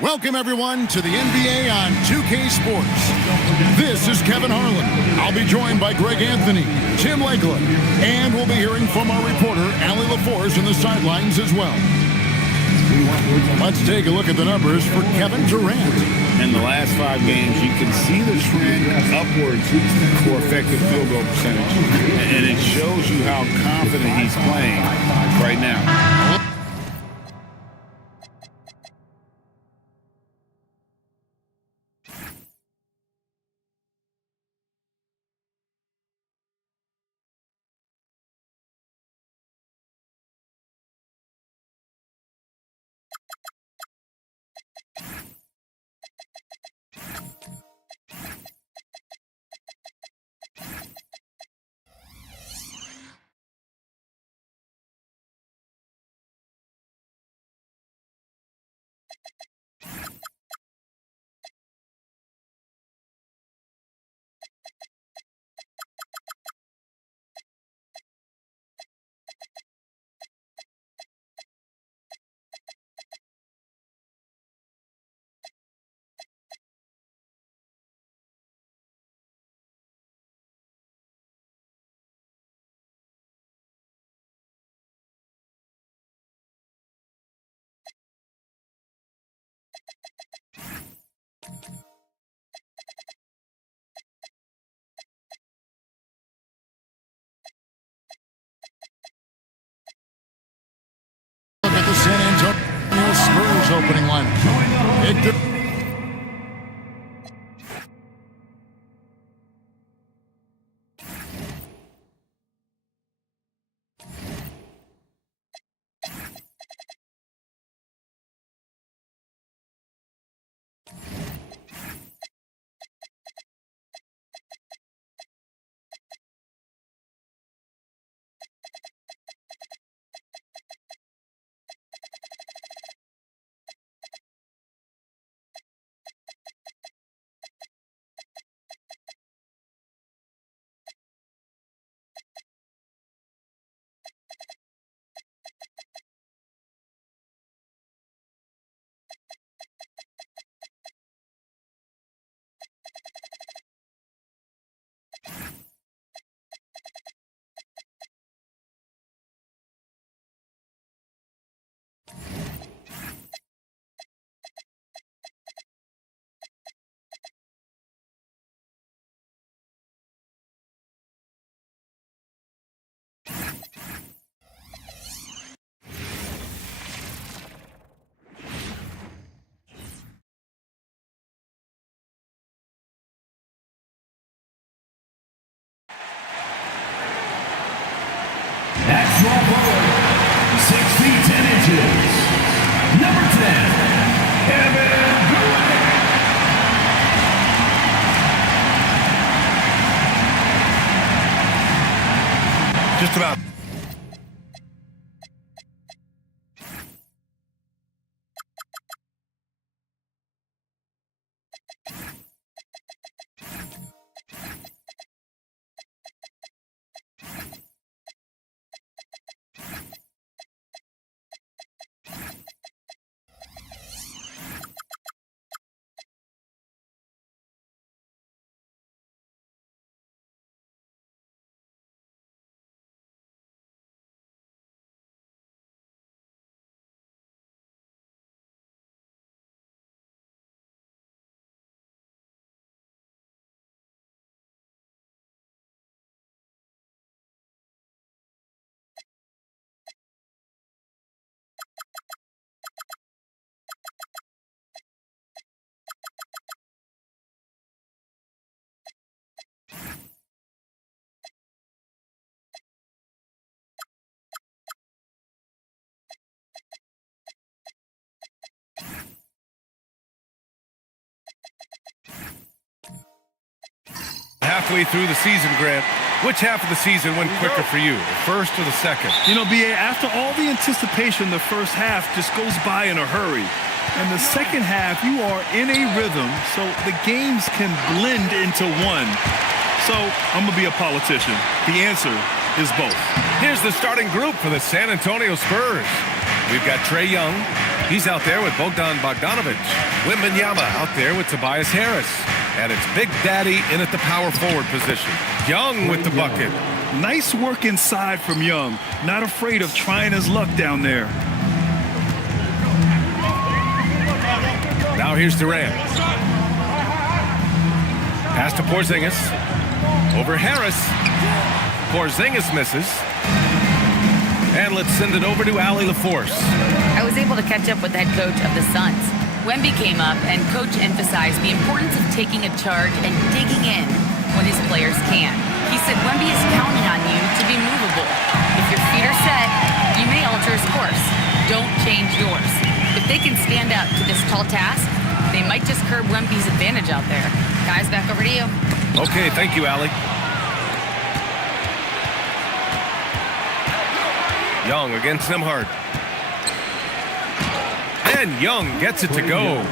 Welcome, everyone, to the NBA on 2K Sports. This is Kevin Harlan. I'll be joined by Greg Anthony, Tim Lakeland, and we'll be hearing from our reporter, Allie LaForce, in the sidelines as well. Let's take a look at the numbers for Kevin Durant. In the last 5 games, you can see the trend upwards for effective field goal percentage. And it shows you how confident he's playing right now. Look at the San Antonio Spurs opening lineup. Small forward, 6 feet 10 inches. Number 10, Kevin Durant. Just about. halfway through the season, Grant. Which half of the season went quicker for you, the first or the second? You know, B.A., after all the anticipation, the first half just goes by in a hurry. And the second half, you are in a rhythm, so the games can blend into one. So I'm going to be a politician. The answer is both. Here's the starting group for the San Antonio Spurs. We've got Trae Young. He's out there with Bogdan Bogdanovic. Wembanyama out there with Tobias Harris. And it's Big Daddy in at the power forward position. Young with the bucket. Nice work inside from Young. Not afraid of trying his luck down there. Now here's Durant. Pass to Porzingis. Over Harris. Porzingis misses. And let's send it over to Allie LaForce. I was able to catch up with the head coach of the Suns. Wemby came up, and coach emphasized the importance of taking a charge and digging in when his players can. He said Wemby is counting on you to be movable. If your feet are set, you may alter his course. Don't change yours. If they can stand up to this tall task, they might just curb Wemby's advantage out there. Guys, back over to you. Okay, thank you, Allie. Young against Nembhard. And Young gets it to go.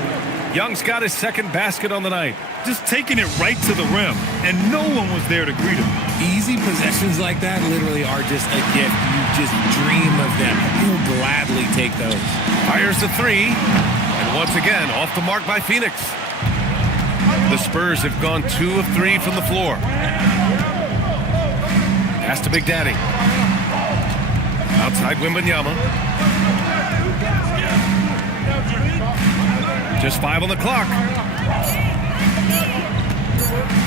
Young's got his second basket on the night. Just taking it right to the rim, and no one was there to greet him. Easy possessions like that literally are just a gift. You just dream of them. You'll gladly take those. Fires the three. And once again, off the mark by Phoenix. The Spurs have gone 2 of 3 from the floor. Pass to Big Daddy. Outside Wembanyama. Just 5 on the clock.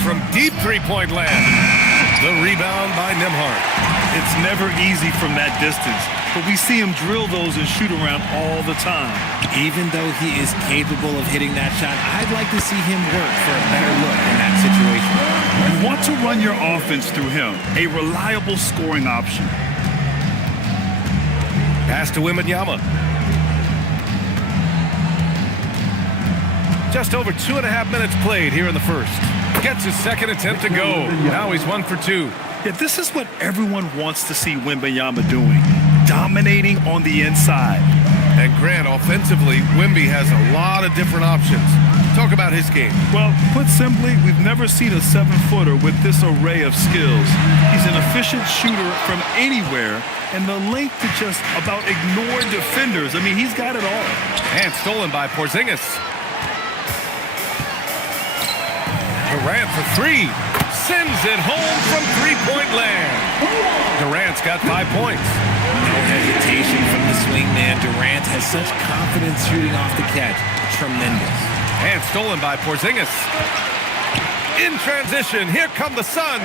From deep three-point land. The rebound by Nembhard. It's never easy from that distance, but we see him drill those and shoot around all the time. Even though he is capable of hitting that shot, I'd like to see him work for a better look in that situation. You want to run your offense through him, a reliable scoring option. Pass to Wembanyama. Just over 2.5 minutes played here in the first. Gets his second attempt to go. Now he's 1 for 2. Yeah, this is what everyone wants to see Wembanyama doing. Dominating on the inside. And Grant, offensively, Wemby has a lot of different options. Talk about his game. Well, put simply, we've never seen a 7-footer with this array of skills. He's an efficient shooter from anywhere, and the length to just about ignore defenders. I mean, he's got it all. And stolen by Porzingis. Durant for 3. Sends it home from three-point land. Durant's got 5 points. No hesitation from the swingman. Durant has such confidence shooting off the catch. Tremendous. And stolen by Porzingis. In transition, here come the Suns.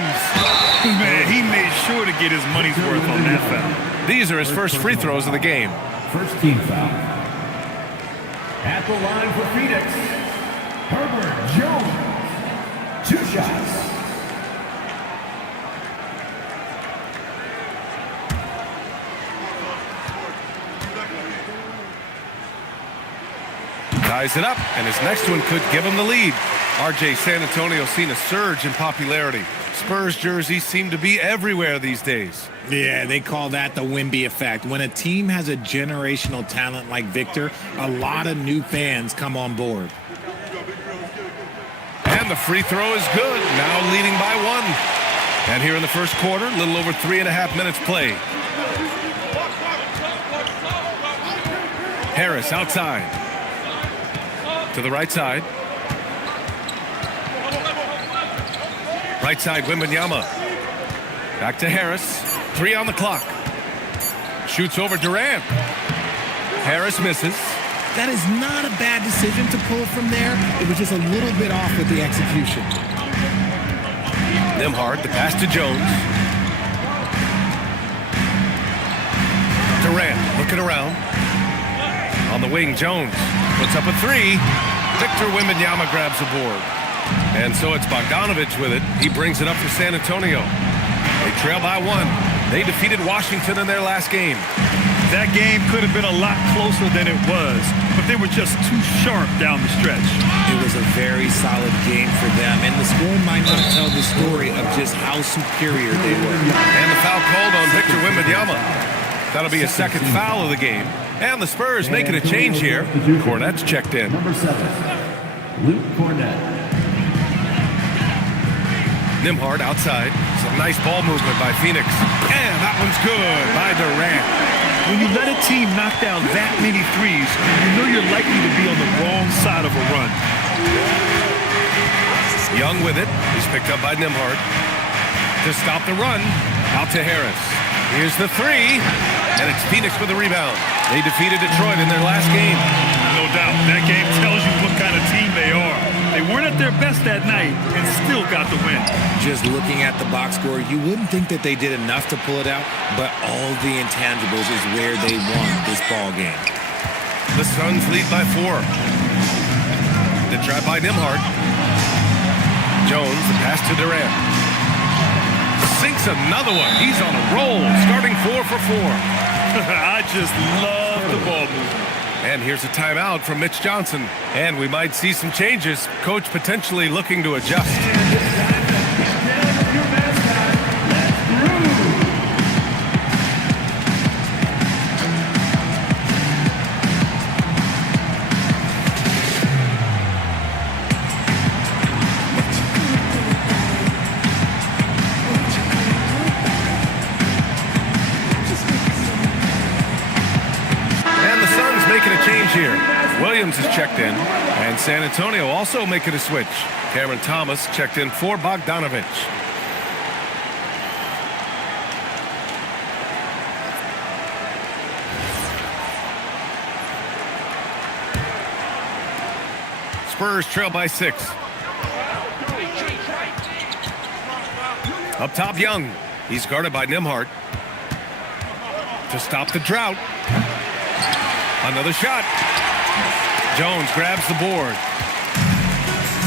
Man, he made sure to get his money's worth on that foul. These are his first free throws of the game. First team foul. At the line for Phoenix, Herbert Jones. 2 shots. Ties it up, and his next one could give him the lead. RJ, San Antonio's seen a surge in popularity. Spurs jerseys seem to be everywhere these days. Yeah, they call that the Wemby effect. When a team has a generational talent like Victor, a lot of new fans come on board. And the free throw is good, now leading by 1. And here in the first quarter, a little over 3.5 minutes played. Harris outside. To the right side. Right side, Wembanyama. Back to Harris. 3 on the clock. Shoots over Durant. Harris misses. That is not a bad decision to pull from there. It was just a little bit off with the execution. Nembhard, the pass to Jones. Durant looking around. On the wing, Jones puts up a 3. Victor Wembanyama grabs the board. And so it's Bogdanovic with it. He brings it up for San Antonio. They trail by 1. They defeated Washington in their last game. That game could have been a lot closer than it was, but they were just too sharp down the stretch. It was a very solid game for them, and the score might not tell the story of just how superior they were. And the foul called on Victor Wembanyama. That'll be a second foul of the game. And the Spurs making a change here. Cornette's checked in. Number 7, Luke Cornette. Nembhard outside. Some nice ball movement by Phoenix. And that one's good by Durant. When you let a team knock down that many threes, you know you're likely to be on the wrong side of a run. Young with it. He's picked up by Nembhard. To stop the run, out to Harris. Here's the three, and it's Phoenix with the rebound. They defeated Detroit in their last game. No doubt, that game tells you what kind of team they are. They weren't at their best that night and still got the win. Just looking at the box score, you wouldn't think that they did enough to pull it out, but all the intangibles is where they won this ball game. The Suns lead by 4. The drive by Nembhard. Jones, the pass to Durant. Sinks another one. He's on a roll, starting 4 for 4. I just love the ball movement. And here's a timeout from Mitch Johnson. And we might see some changes. Coach potentially looking to adjust. Here. Williams is checked in, and San Antonio also making a switch. Cameron Thomas checked in for Bogdanovich. Spurs trail by 6. Up top, Young. He's guarded by Nembhard. To stop the drought. Another shot. Jones grabs the board.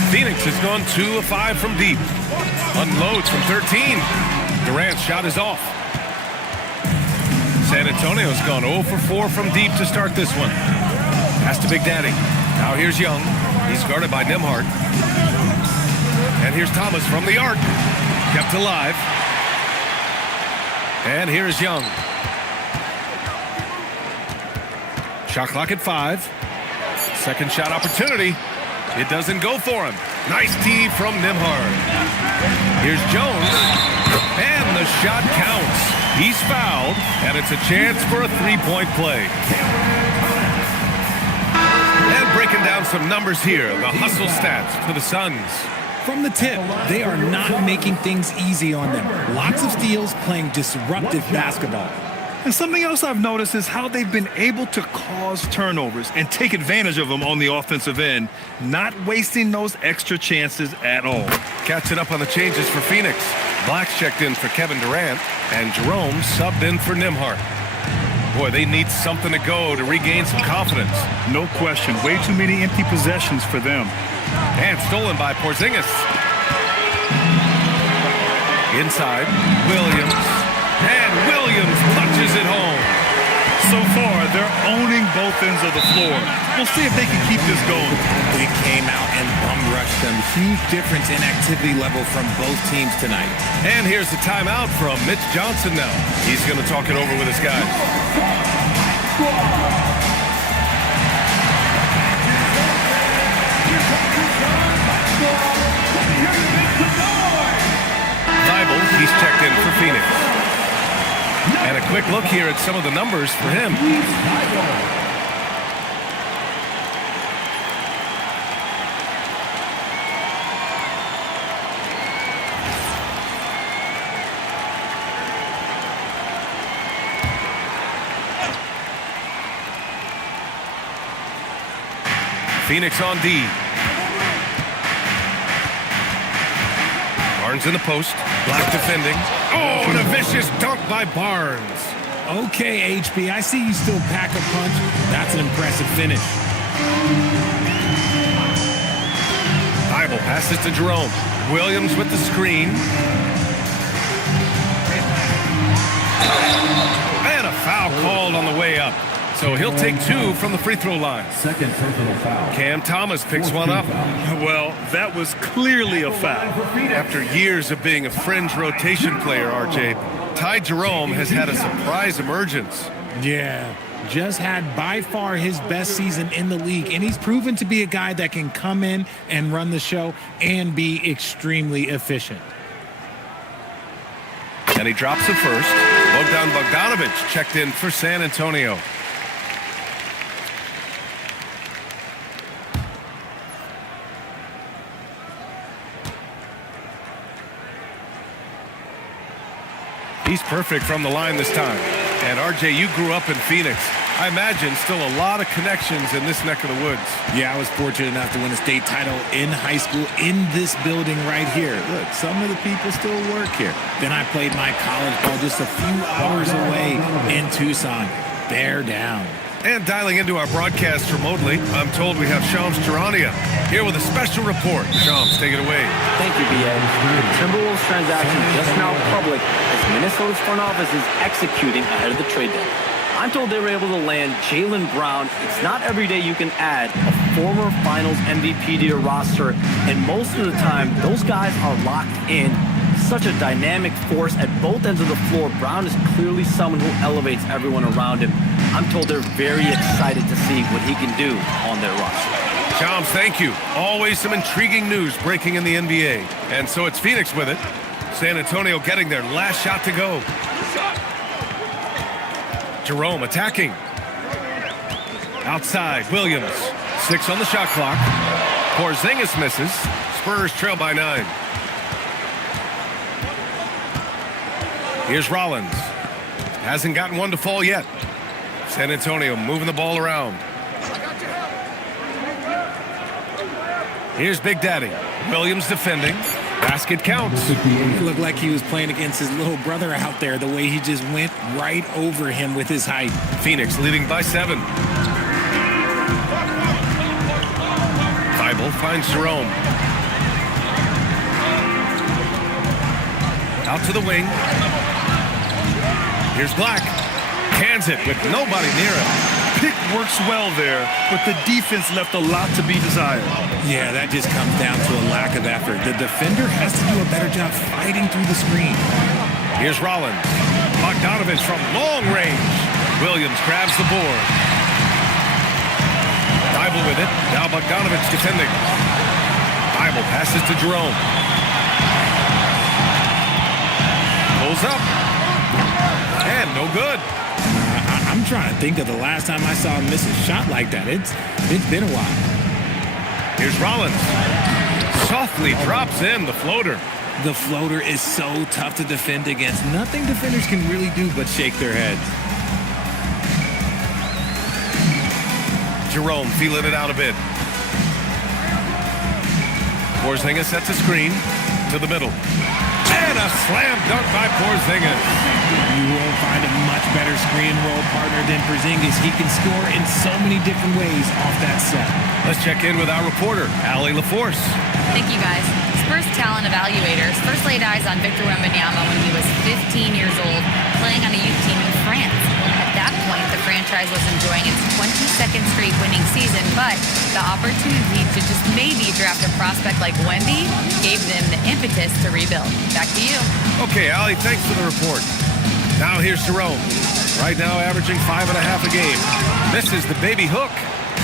Phoenix has gone 2 of 5 from deep. Unloads from 13. Durant's shot is off. San Antonio's gone 0 for 4 from deep to start this one. Pass to Big Daddy. Now here's Young. He's guarded by Nembhard. And here's Thomas from the arc. Kept alive. And here's Young. Shot clock at 5. Second shot opportunity. It doesn't go for him. Nice tee from Nembhard. Here's Jones. And the shot counts. He's fouled, and it's a chance for a three-point play. And breaking down some numbers here. The hustle stats for the Suns. From the tip, they are not making things easy on them. Lots of steals, playing disruptive basketball. And something else I've noticed is how they've been able to cause turnovers and take advantage of them on the offensive end, not wasting those extra chances at all. Catching up on the changes for Phoenix. Black's checked in for Kevin Durant, and Jerome subbed in for Nembhard. Boy, they need something to go to regain some confidence. No question. Way too many empty possessions for them. And stolen by Porzingis. Inside, Williams. And Williams punches it home. So far, they're owning both ends of the floor. We'll see if they can keep this going. They came out and bum-rushed them. Huge difference in activity level from both teams tonight. And here's the timeout from Mitch Johnson now. He's going to talk it over with his guys. Thibault, he's checked in for Phoenix. And a quick look here at some of the numbers for him. Phoenix on D. Barnes in the post. Black defending. Oh, and a vicious dunk by Barnes. Okay, HB, I see you still pack a punch. That's an impressive finish. Thibault passes to Jerome. Williams with the screen. And a foul called on the way up. So he'll take 2 from the free throw line. Second personal foul. Cam Thomas picks one up. Well, that was clearly a foul. After years of being a fringe rotation player, RJ, Ty Jerome has had a surprise emergence. Yeah, just had by far his best season in the league, and he's proven to be a guy that can come in and run the show and be extremely efficient. And he drops it first. Bogdan Bogdanovic checked in for San Antonio. He's perfect from the line this time. And RJ, you grew up in Phoenix. I imagine still a lot of connections in this neck of the woods. Yeah, I was fortunate enough to win a state title in high school in this building right here. Look, some of the people still work here. Then I played my college ball just a few hours away in Tucson. Bear down. And dialing into our broadcast remotely, I'm told we have Shams Charania here with a special report. Shams, take it away. Thank you, B.A. The Timberwolves transaction just now public as Minnesota's front office is executing ahead of the trade deadline. I'm told they were able to land Jaylen Brown. It's not every day you can add a former Finals MVP to your roster, and most of the time, those guys are locked in. Such a dynamic force at both ends of the floor. Brown is clearly someone who elevates everyone around him. I'm told they're very excited to see what he can do on their roster. Shams, thank you. Always some intriguing news breaking in the NBA. And so it's Phoenix with it. San Antonio getting their last shot to go. Jerome attacking. Outside, Williams. 6 on the shot clock. Porzingis misses. Spurs trail by 9. Here's Rollins. Hasn't gotten one to fall yet. San Antonio moving the ball around. Here's Big Daddy. Williams defending. Basket counts. It looked like he was playing against his little brother out there, the way he just went right over him with his height. Phoenix leading by 7. Thibault finds Jerome. Out to the wing. Here's Black. Hands it with nobody near him. Pick works well there, but the defense left a lot to be desired. Yeah, that just comes down to a lack of effort. The defender has to do a better job fighting through the screen. Here's Rollins. Bogdanovic from long range. Williams grabs the board. Thibault with it. Now Bogdanovic defending. Thibault passes to Jerome. Pulls up. And no good. I'm trying to think of the last time I saw him miss a shot like that. It's been a while. Here's Rollins. Softly drops in the floater. The floater is so tough to defend against. Nothing defenders can really do but shake their heads. Jerome feeling it out a bit. Porzingis sets a screen to the middle. And a slam dunk by Porzingis. You won't find a much better screen roll partner than Porzingis. He can score in so many different ways off that set. Let's check in with our reporter, Allie LaForce. Thank you, guys. Spurs talent evaluators first laid eyes on Victor Wembanyama when he was 15 years old, playing on a youth team in France. At that point, the franchise was enjoying its 22nd straight winning season, but the opportunity to just maybe draft a prospect like Wemby gave them the impetus to rebuild. Back to you. Okay, Allie, thanks for the report. Now here's Jerome. Right now averaging 5.5 a game. This is the baby hook.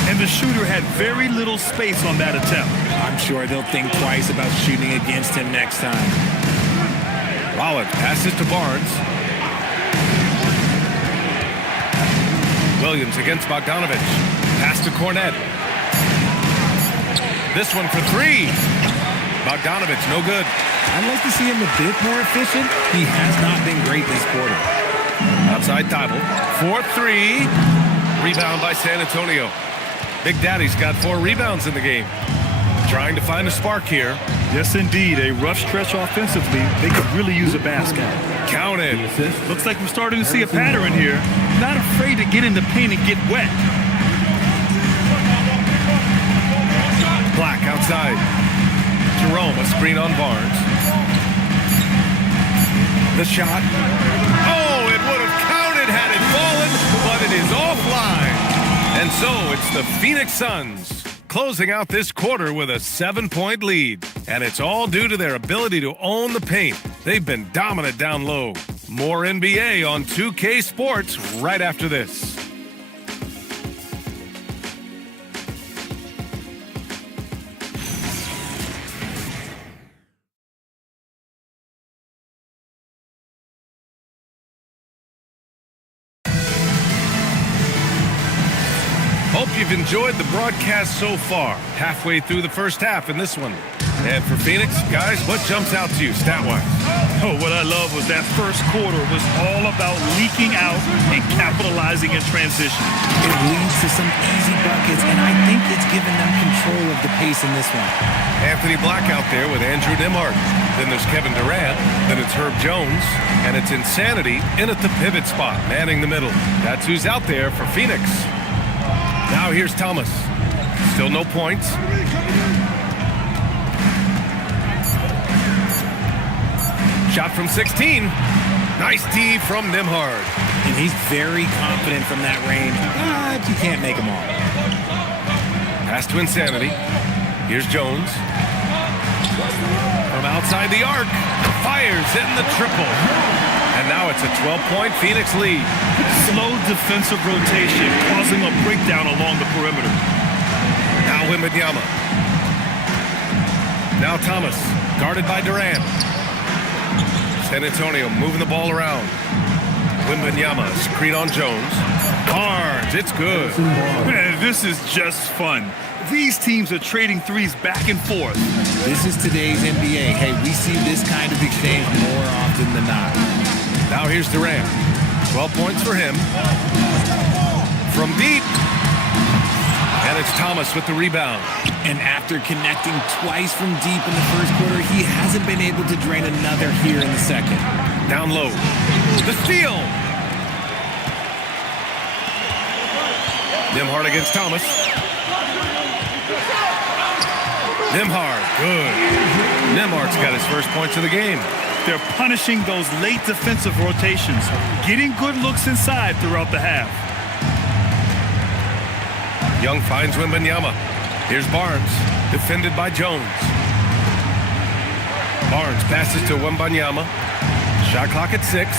And the shooter had very little space on that attempt. I'm sure they'll think twice about shooting against him next time. Rollins passes to Barnes. Williams against Bogdanovic. Pass to Cornet. This one for 3. Bogdanovic, no good. I'd like to see him a bit more efficient. He has not been great this quarter. Outside Thibault. 4-3. Rebound by San Antonio. Big Daddy's got 4 rebounds in the game. Trying to find a spark here. Yes, indeed. A rough stretch offensively. They could really use a basket. Counted. Looks like we're starting to see a pattern here. Not afraid to get in the paint and get wet. Black outside. Jerome, a screen on Barnes. The shot. Oh, it would have counted had it fallen, but it is offline. And so it's the Phoenix Suns closing out this quarter with a 7-point lead. And it's all due to their ability to own the paint. They've been dominant down low. More NBA on 2K Sports right after this. Hope you've enjoyed the broadcast so far. Halfway through the first half in this one. And for Phoenix, guys, what jumps out to you stat-wise? Oh, what I love was that first quarter was all about leaking out and capitalizing in transition. It leads to some easy buckets, and I think it's given them control of the pace in this one. Anthony Black out there with Andrew Nembhard. Then there's Kevin Durant. Then it's Herb Jones. And it's Insanity in at the pivot spot, manning the middle. That's who's out there for Phoenix. Now here's Thomas. Still no points. Shot from 16. Nice D from Nembhard. And he's very confident from that range, but you can't make them all. Pass to Insanity. Here's Jones. From outside the arc. Fires in the triple. And now it's a 12-point Phoenix lead. Slow defensive rotation causing a breakdown along the perimeter. Now Wembanyama. Now Thomas, guarded by Durant. San Antonio moving the ball around. Wembanyama, screen on Jones. Barnes, it's good. Man, this is just fun. These teams are trading threes back and forth. This is today's NBA. Hey, we see this kind of exchange more often than not. Now here's Durant. 12 points for him. From deep. And it's Thomas with the rebound. And after connecting twice from deep in the first quarter, he hasn't been able to drain another here in the second. Down low. The steal. Nembhard against Thomas. Nembhard, good. Nembhard's got his first points of the game. They're punishing those late defensive rotations, getting good looks inside throughout the half. Young finds Wembanyama. Here's Barnes, defended by Jones. Barnes passes to Wembanyama. Shot clock at 6.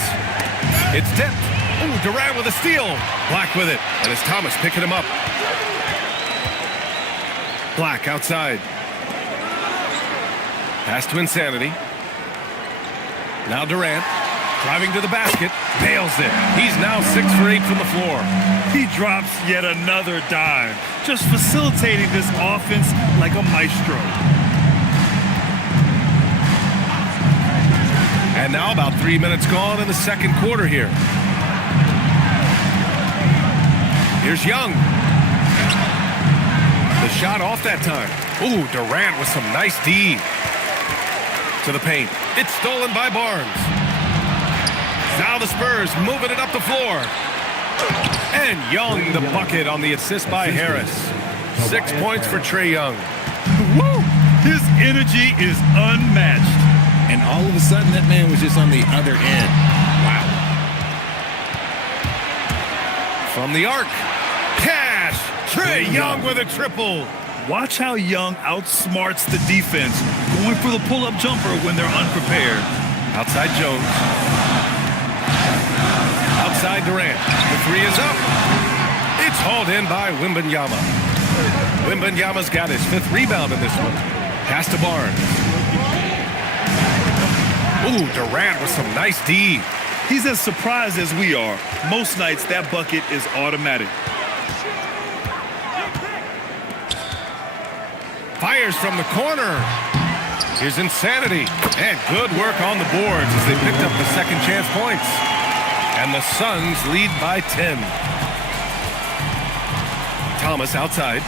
It's tipped. Ooh, Durant with a steal. Black with it, and it's Thomas picking him up. Black outside. Pass to Insanity. Now Durant, driving to the basket, nails it. He's now 6 for 8 from the floor. He drops yet another dime, just facilitating this offense like a maestro. And now about 3 minutes gone in the second quarter here. Here's Young. The shot off that time. Ooh, Durant with some nice D. To the paint. It's stolen by Barnes. Now the Spurs moving it up the floor. And Young the bucket on the assist by Harris. 6 points for Trae Young. Woo! His energy is unmatched. And all of a sudden, that man was just on the other end. Wow. From the arc. Cash! Trae Young with a triple. Watch how Young outsmarts the defense, going for the pull-up jumper when they're unprepared. Outside Jones. Outside Durant. The 3 is up. It's hauled in by Wembanyama. Wembanyama's got his 5th rebound in this one. Pass to Barnes. Ooh, Durant with some nice D. He's as surprised as we are. Most nights, that bucket is automatic. Fires from the corner. Here's Insanity. And good work on the boards as they picked up the second chance points. And the Suns lead by 10. Thomas outside.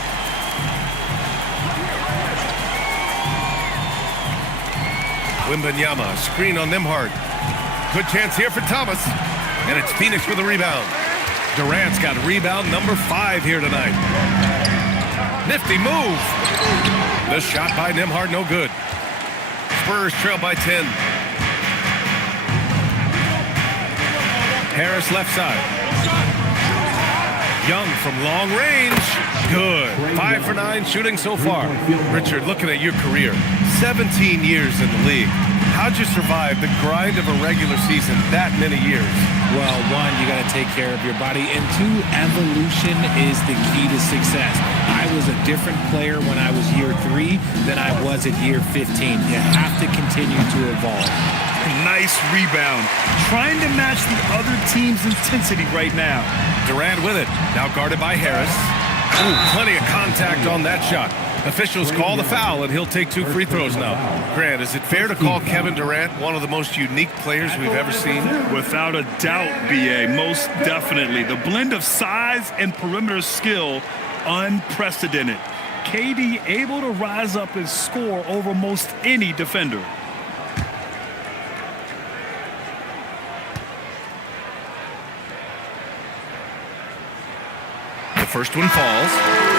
Wembanyama, screen on Nembhard. Good chance here for Thomas. And it's Phoenix with the rebound. Durant's got rebound number 5 here tonight. Nifty move. The shot by Nembhard, no good. Spurs trail by 10. Harris left side. Young from long range. Good. 5 for 9 shooting so far. Richard, looking at your career, 17 years in the league. How'd you survive the grind of a regular season that many years? Well, one, you got to take care of your body, and two, evolution is the key to success. I was a different player when I was year 3 than I was at year 15. You have to continue to evolve. Nice rebound. Trying to match the other team's intensity right now. Durant with it. Now guarded by Harris. Ooh, plenty of contact on that shot. Officials call the foul, and he'll take 2 free throws now. Grant, is it fair to call Kevin Durant one of the most unique players we've ever seen? Without a doubt, B.A., most definitely. The blend of size and perimeter skill, unprecedented. KD able to rise up and score over most any defender. First one falls.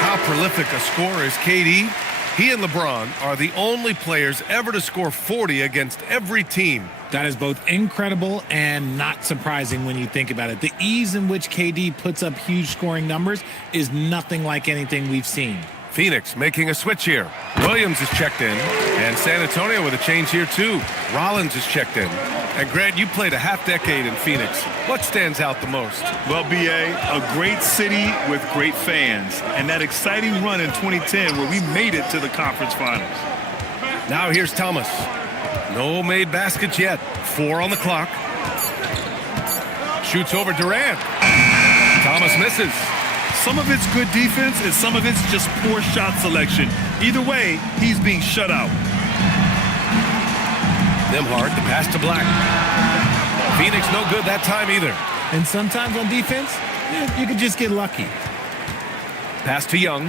How prolific a scorer is KD? He and LeBron are the only players ever to score 40 against every team. That is both incredible and not surprising when you think about it. The ease in which KD puts up huge scoring numbers is nothing like anything we've seen. Phoenix making a switch here. Williams is checked in, and San Antonio with a change here too. Rollins is checked in. And Grant, you played a half-decade in Phoenix. What stands out the most? Well, B.A., a great city with great fans, and that exciting run in 2010 where we made it to the conference finals. Now here's Thomas. No made baskets yet. 4 on the clock. Shoots over Durant. Thomas misses. Some of it's good defense, and some of it's just poor shot selection. Either way, he's being shut out. Nembhard, the pass to Black. Phoenix no good that time either. And sometimes on defense, you can just get lucky. Pass to Young.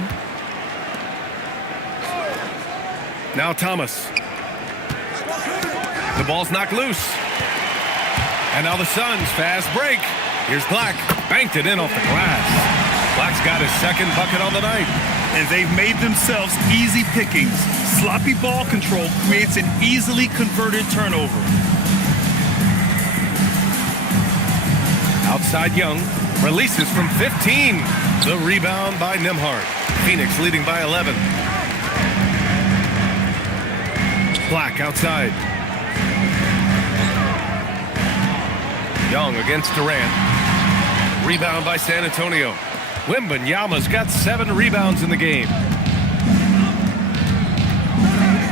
Now Thomas. The ball's knocked loose. And now the Suns fast break. Here's Black. Banked it in off the glass. Black's got his second bucket on the night. And they've made themselves easy pickings. Sloppy ball control creates an easily converted turnover. Outside Young. Releases from 15. The rebound by Nembhard. Phoenix leading by 11. Black outside. Young against Durant. Rebound by San Antonio. Wembanyama's got 7 rebounds in the game.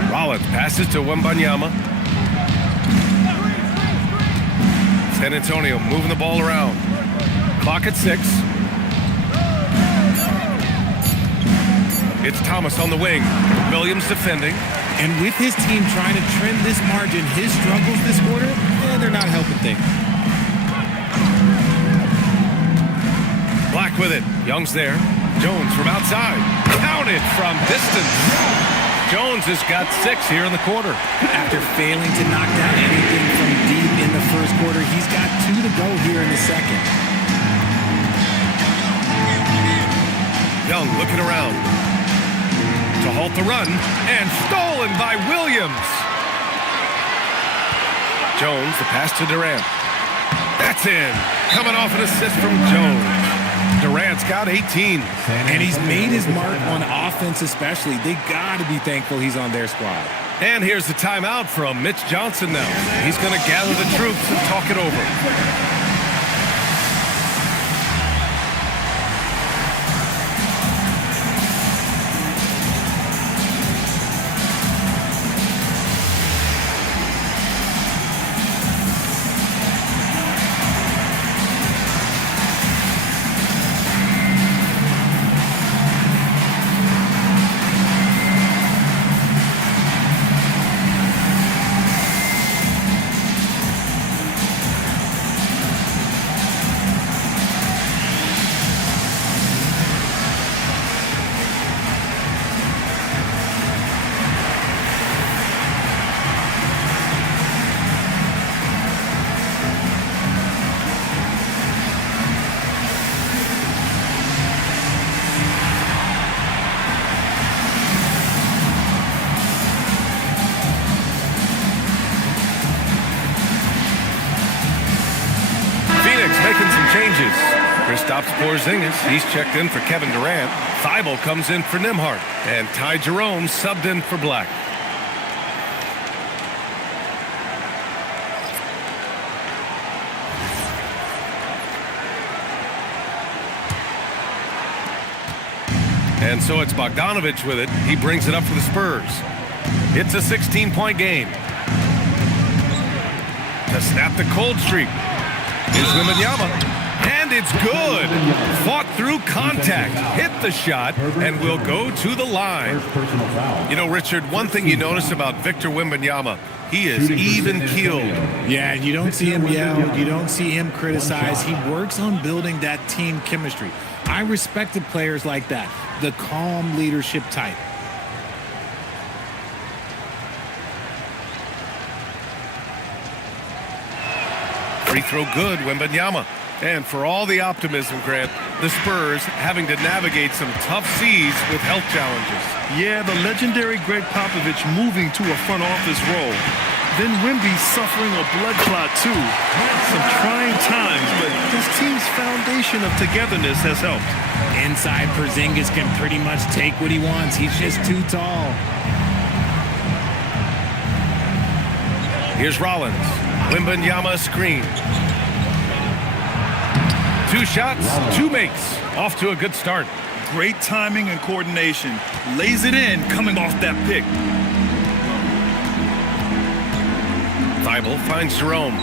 Rollins passes to Wembanyama. San Antonio moving the ball around. Clock at 6. It's Thomas on the wing. Williams defending. And with his team trying to trim this margin, his struggles this quarter, they're not helping things. Black with it. Young's there. Jones from outside. Counted from distance. Jones has got 6 here in the quarter. After failing to knock down anything from deep in the first quarter, he's got 2 to go here in the second. Young looking around to halt the run, and stolen by Williams. Jones, the pass to Durant. That's in. Coming off an assist from Jones. Durant's got 18. And he's made his mark on offense especially. They got to be thankful he's on their squad. And here's the timeout from Mitch Johnson now. He's going to gather the troops and talk it over. Making some changes. Kristaps Porzingis, he's checked in for Kevin Durant. Thibault comes in for Nembhard. And Ty Jerome subbed in for Black. And so it's Bogdanovich with it. He brings it up for the Spurs. It's a 16-point game. To snap the cold streak is Wembanyama. And it's good. Fought through contact, hit the shot, and will go to the line. You know, Richard, one thing you notice about Victor Wembanyama, he is even-keeled. Yeah, you don't see him yell. You don't see him criticize. He works on building that team chemistry. I respected players like that, the calm leadership type. Free throw good, Wembanyama. And for all the optimism, Grant, the Spurs having to navigate some tough seas with health challenges. Yeah, the legendary Greg Popovich moving to a front office role. Then Wemby suffering a blood clot too. Some trying times, but this team's foundation of togetherness has helped. Inside, Porzingis can pretty much take what he wants. He's just too tall. Here's Rollins. Wembanyama screen. 2 shots, 2 makes. Off to a good start. Great timing and coordination. Lays it in coming off that pick. Thibault finds Jerome.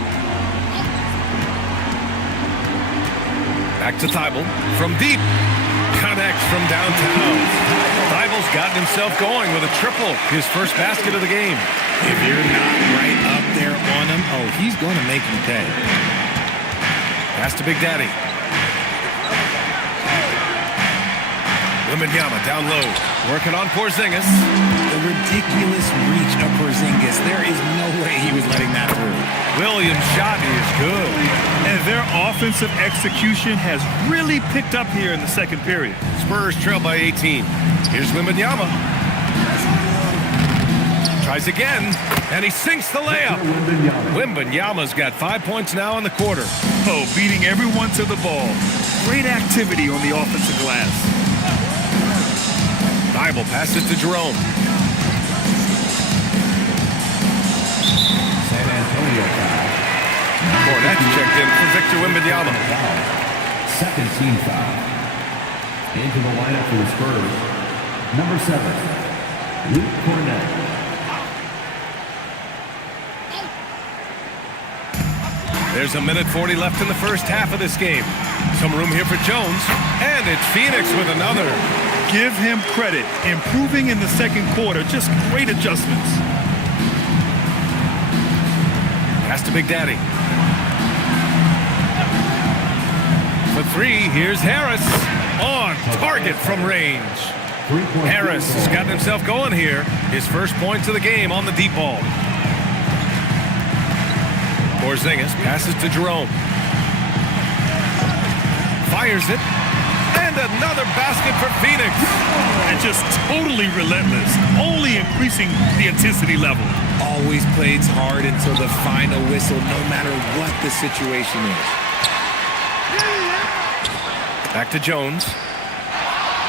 Back to Thibault from deep. Connects from downtown. Thibault's gotten himself going with a triple. His first basket of the game. If you're not right up there on him, oh, he's going to make him pay. Pass to Big Daddy. Wembanyama down low. Working on Porzingis. The ridiculous reach of Porzingis. There is no way he was letting that through. Williams' shot is good. And their offensive execution has really picked up here in the second period. Spurs trail by 18. Here's Wembanyama. Tries again, and he sinks the layup. Wembanyama's got 5 points now in the quarter. Oh, beating everyone to the ball. Great activity on the offensive glass. Thibault passes to Jerome. San Antonio foul. Cornette's checked in for Victor Wembanyama. Second team foul. Into the lineup for the Spurs. Number 7, Luke Cornette. There's a minute 40 left in the first half of this game. Some room here for Jones. And it's Phoenix with another. Give him credit. Improving in the second quarter. Just great adjustments. Pass to Big Daddy. For 3, here's Harris. On target from range. Harris has gotten himself going here. His first points of the game on the deep ball. Porzingis passes to Jerome. Fires it. And another basket for Phoenix. And just totally relentless. Only increasing the intensity level. Always plays hard until the final whistle, no matter what the situation is. Back to Jones.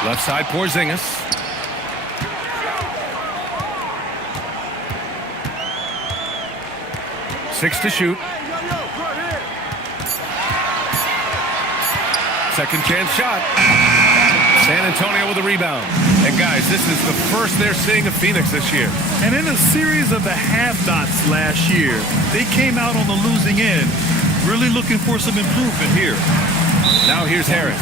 Left side, Porzingis. Six to shoot. Second chance shot. San Antonio with a rebound. And guys, this is the first they're seeing of Phoenix this year. And in a series of the have-nots last year, they came out on the losing end. Really looking for some improvement here. Now here's Harris.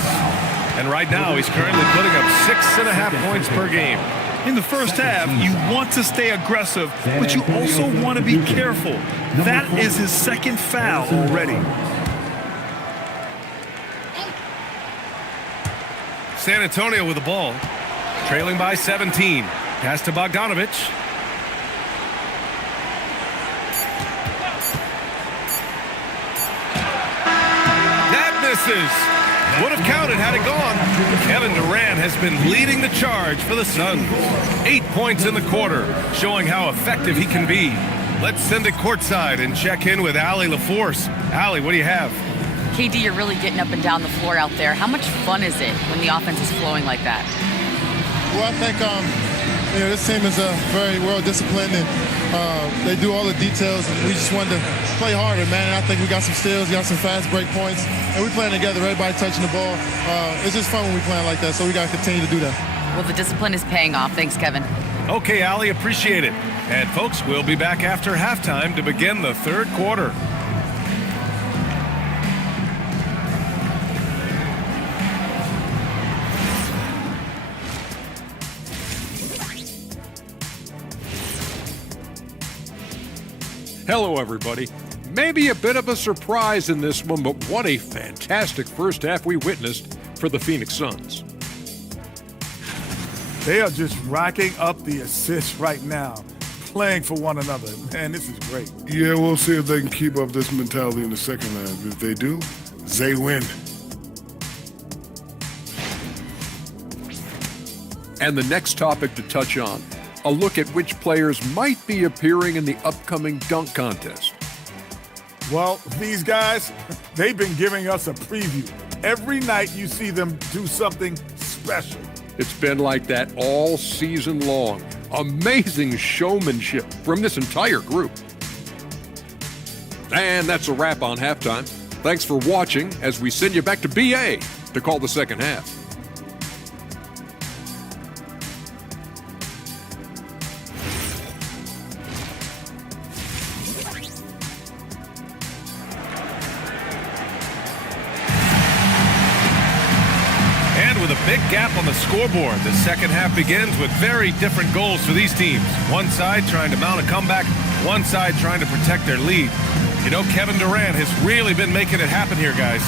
And right now he's currently putting up 6.5 points per game. In the first half, you want to stay aggressive, but you also want to be careful. That is his second foul already. San Antonio with the ball, trailing by 17. Pass to Bogdanovich. That misses. Would have counted had it gone. Kevin Durant has been leading the charge for the Suns. 8 points in the quarter, showing how effective he can be. Let's send it courtside and check in with Allie LaForce. Allie, what do you have? KD, you're really getting up and down the floor out there. How much fun is it when the offense is flowing like that? Well, I think this team is very well disciplined, and they do all the details, and we just wanted to play harder, man. And I think we got some steals, got some fast break points, and we're playing together, everybody touching the ball. It's just fun when we playing like that, so we got to continue to do that. Well, the discipline is paying off. Thanks, Kevin. Okay, Allie, appreciate it. And folks, we'll be back after halftime to begin the third quarter. Hello, everybody. Maybe a bit of a surprise in this one, but what a fantastic first half we witnessed for the Phoenix Suns. They are just racking up the assists right now, playing for one another. Man, this is great. Yeah, we'll see if they can keep up this mentality in the second half. If they do, they win. And the next topic to touch on, a look at which players might be appearing in the upcoming dunk contest. Well, these guys, they've been giving us a preview. Every night you see them do something special. It's been like that all season long. Amazing showmanship from this entire group. And that's a wrap on halftime. Thanks for watching as we send you back to BA to call the second half. Big gap on the scoreboard. The second half begins with very different goals for these teams. One side trying to mount a comeback, one side trying to protect their lead. You know, Kevin Durant has really been making it happen here, guys.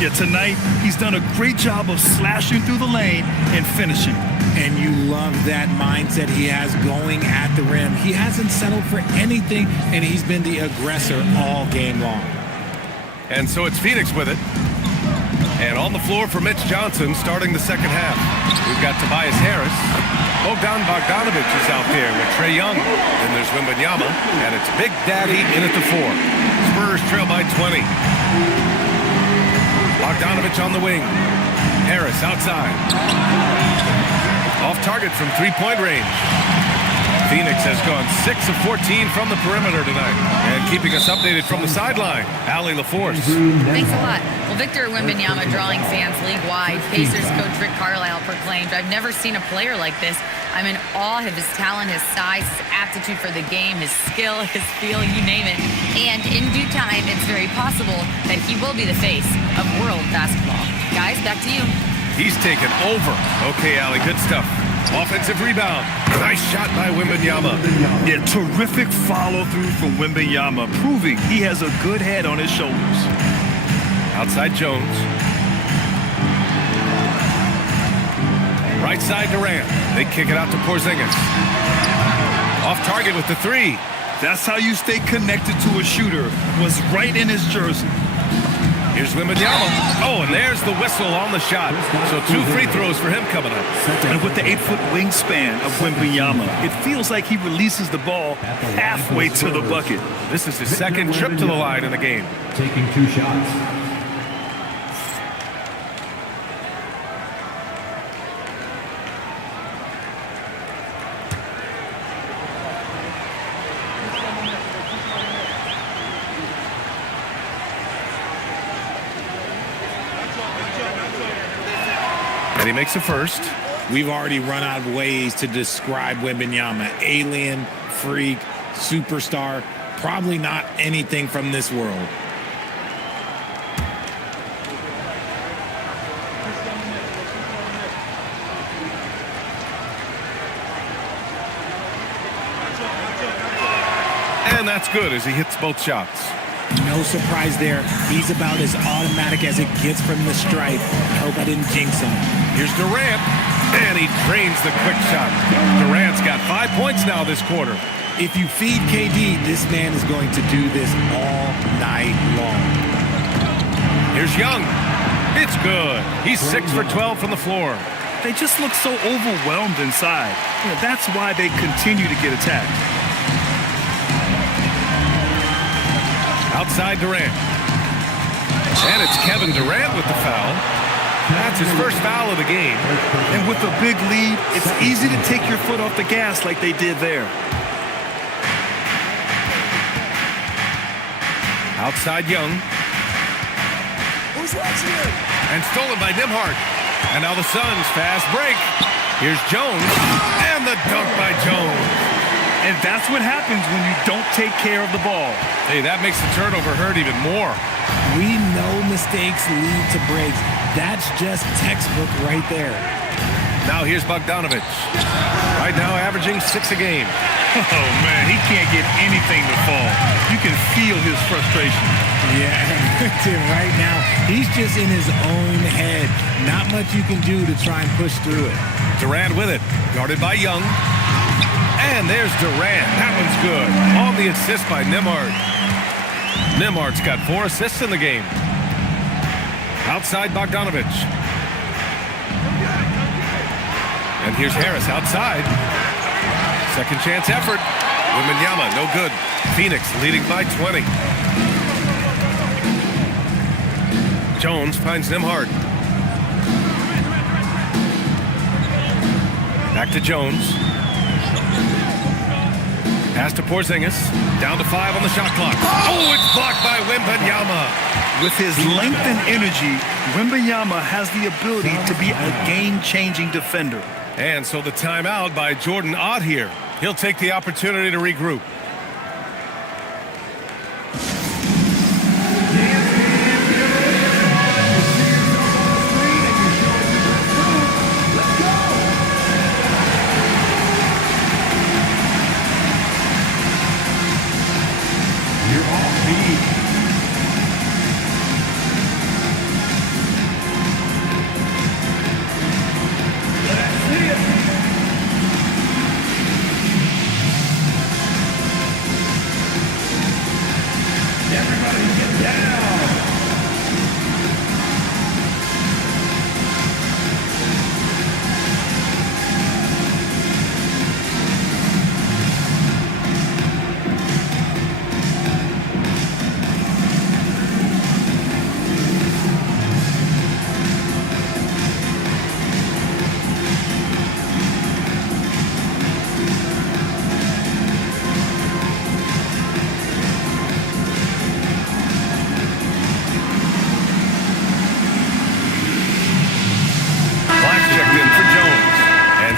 Yeah, tonight he's done a great job of slashing through the lane and finishing. And you love that mindset he has going at the rim. He hasn't settled for anything, and he's been the aggressor all game long. And so it's Phoenix with it. And on the floor for Mitch Johnson starting the second half. We've got Tobias Harris. Bogdanovich is out there with Trae Young. Then there's Wembanyama. And it's Big Daddy in at the 4. Spurs trail by 20. Bogdanovich on the wing. Harris outside. Off target from three-point range. Phoenix has gone 6 of 14 from the perimeter tonight. And keeping us updated from the sideline, Allie LaForce. Thanks a lot. Well, Victor Wembanyama drawing fans league-wide. Pacers coach Rick Carlisle proclaimed, "I've never seen a player like this. I'm in awe of his talent, his size, his aptitude for the game, his skill, his feel, you name it. And in due time, it's very possible that he will be the face of world basketball." Guys, back to you. He's taken over. Okay, Allie, good stuff. Offensive rebound. Nice shot by Wembanyama. Yeah, terrific follow-through from Wembanyama, proving he has a good head on his shoulders. Outside Jones. Right side Durant. They kick it out to Porzingis. Off target with the 3. That's how you stay connected to a shooter. Was right in his jersey. Here's Wembanyama. Oh, and there's the whistle on the shot. So 2 free throws for him coming up. And with the 8-foot wingspan of Wembanyama, it feels like he releases the ball halfway to the bucket. This is his second trip to the line in the game. Taking 2 shots. And he makes a first. We've already run out of ways to describe Wembanyama. Alien, freak, superstar, probably not anything from this world. And that's good as he hits both shots. No surprise there. He's about as automatic as it gets from the stripe. I hope I didn't jinx him. Here's Durant, and he drains the quick shot. Durant's got 5 points now this quarter. If you feed KD, this man is going to do this all night long. Here's Young. It's good. He's 6 for 12 from the floor. They just look so overwhelmed inside. Yeah, that's why they continue to get attacked. Outside Durant. And it's Kevin Durant with the foul. That's his first foul of the game. And with a big lead, it's easy to take your foot off the gas like they did there. Outside Young. And stolen by Nembhard. And now the Suns fast break. Here's Jones. And the dunk by Jones. And that's what happens when you don't take care of the ball. Hey, that makes the turnover hurt even more. We know mistakes lead to breaks. That's just textbook right there. Now here's Bogdanovic. Right now averaging 6 a game. Oh, man, he can't get anything to fall. You can feel his frustration. Yeah, right now, he's just in his own head. Not much you can do to try and push through it. Durant with it. Guarded by Young. And there's Durant. That one's good. On the assist by Nembhard. Nembhard's got 4 assists in the game. Outside Bogdanovic. And here's Harris outside. Second chance effort. Wembanyama, no good. Phoenix leading by 20. Jones finds Nembhard. Back to Jones. Pass to Porzingis. Down to 5 on the shot clock. Oh, it's blocked by Wembanyama. With his length and energy, Wembanyama has the ability to be a game-changing defender. And so the timeout by Jordan Ott here. He'll take the opportunity to regroup.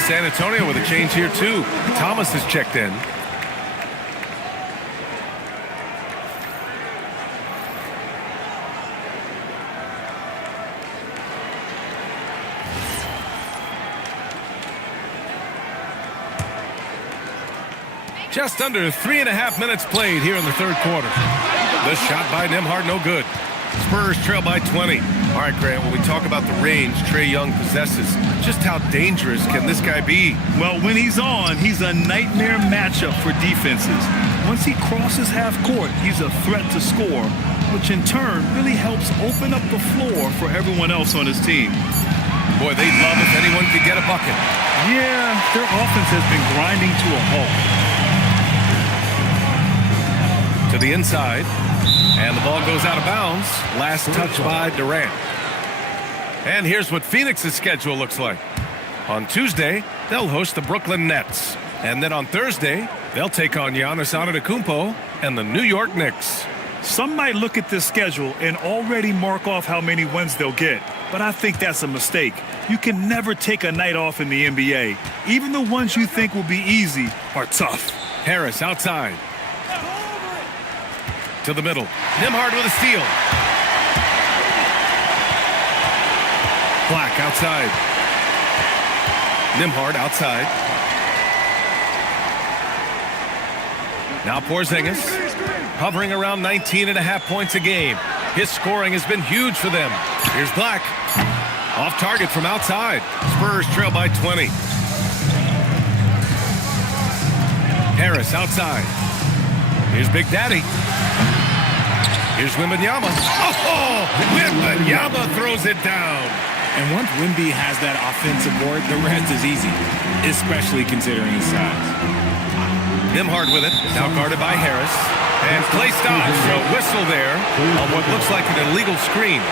San Antonio with a change here too. Thomas has checked in. Just under 3.5 minutes played here in the third quarter. The shot by Nembhard, no good. Spurs trail by 20. All right, Grant, when we talk about the range Trae Young possesses, just how dangerous can this guy be? Well, when he's on, he's a nightmare matchup for defenses. Once he crosses half court, he's a threat to score, which in turn really helps open up the floor for everyone else on his team. Boy, they'd love if anyone could get a bucket. Yeah, their offense has been grinding to a halt. To the inside. And the ball goes out of bounds. Last touch by Durant. And here's what Phoenix's schedule looks like. On Tuesday, they'll host the Brooklyn Nets. And then on Thursday, they'll take on Giannis Antetokounmpo and the New York Knicks. Some might look at this schedule and already mark off how many wins they'll get. But I think that's a mistake. You can never take a night off in the NBA. Even the ones you think will be easy are tough. Harris outside. To the middle. Nembhard with a steal. Black outside. Nembhard outside. Now Porzingis, hovering around 19.5 points a game. His scoring has been huge for them. Here's Black. Off target from outside. Spurs trail by 20. Harris outside. Here's Big Daddy. Here's Wembanyama. Oh, Wembanyama throws it down. And once Wemby has that offensive board, the rest is easy, especially considering his size. Nembhard with it. Now guarded by Harris. And play stops. So whistle there on what looks like an illegal screen.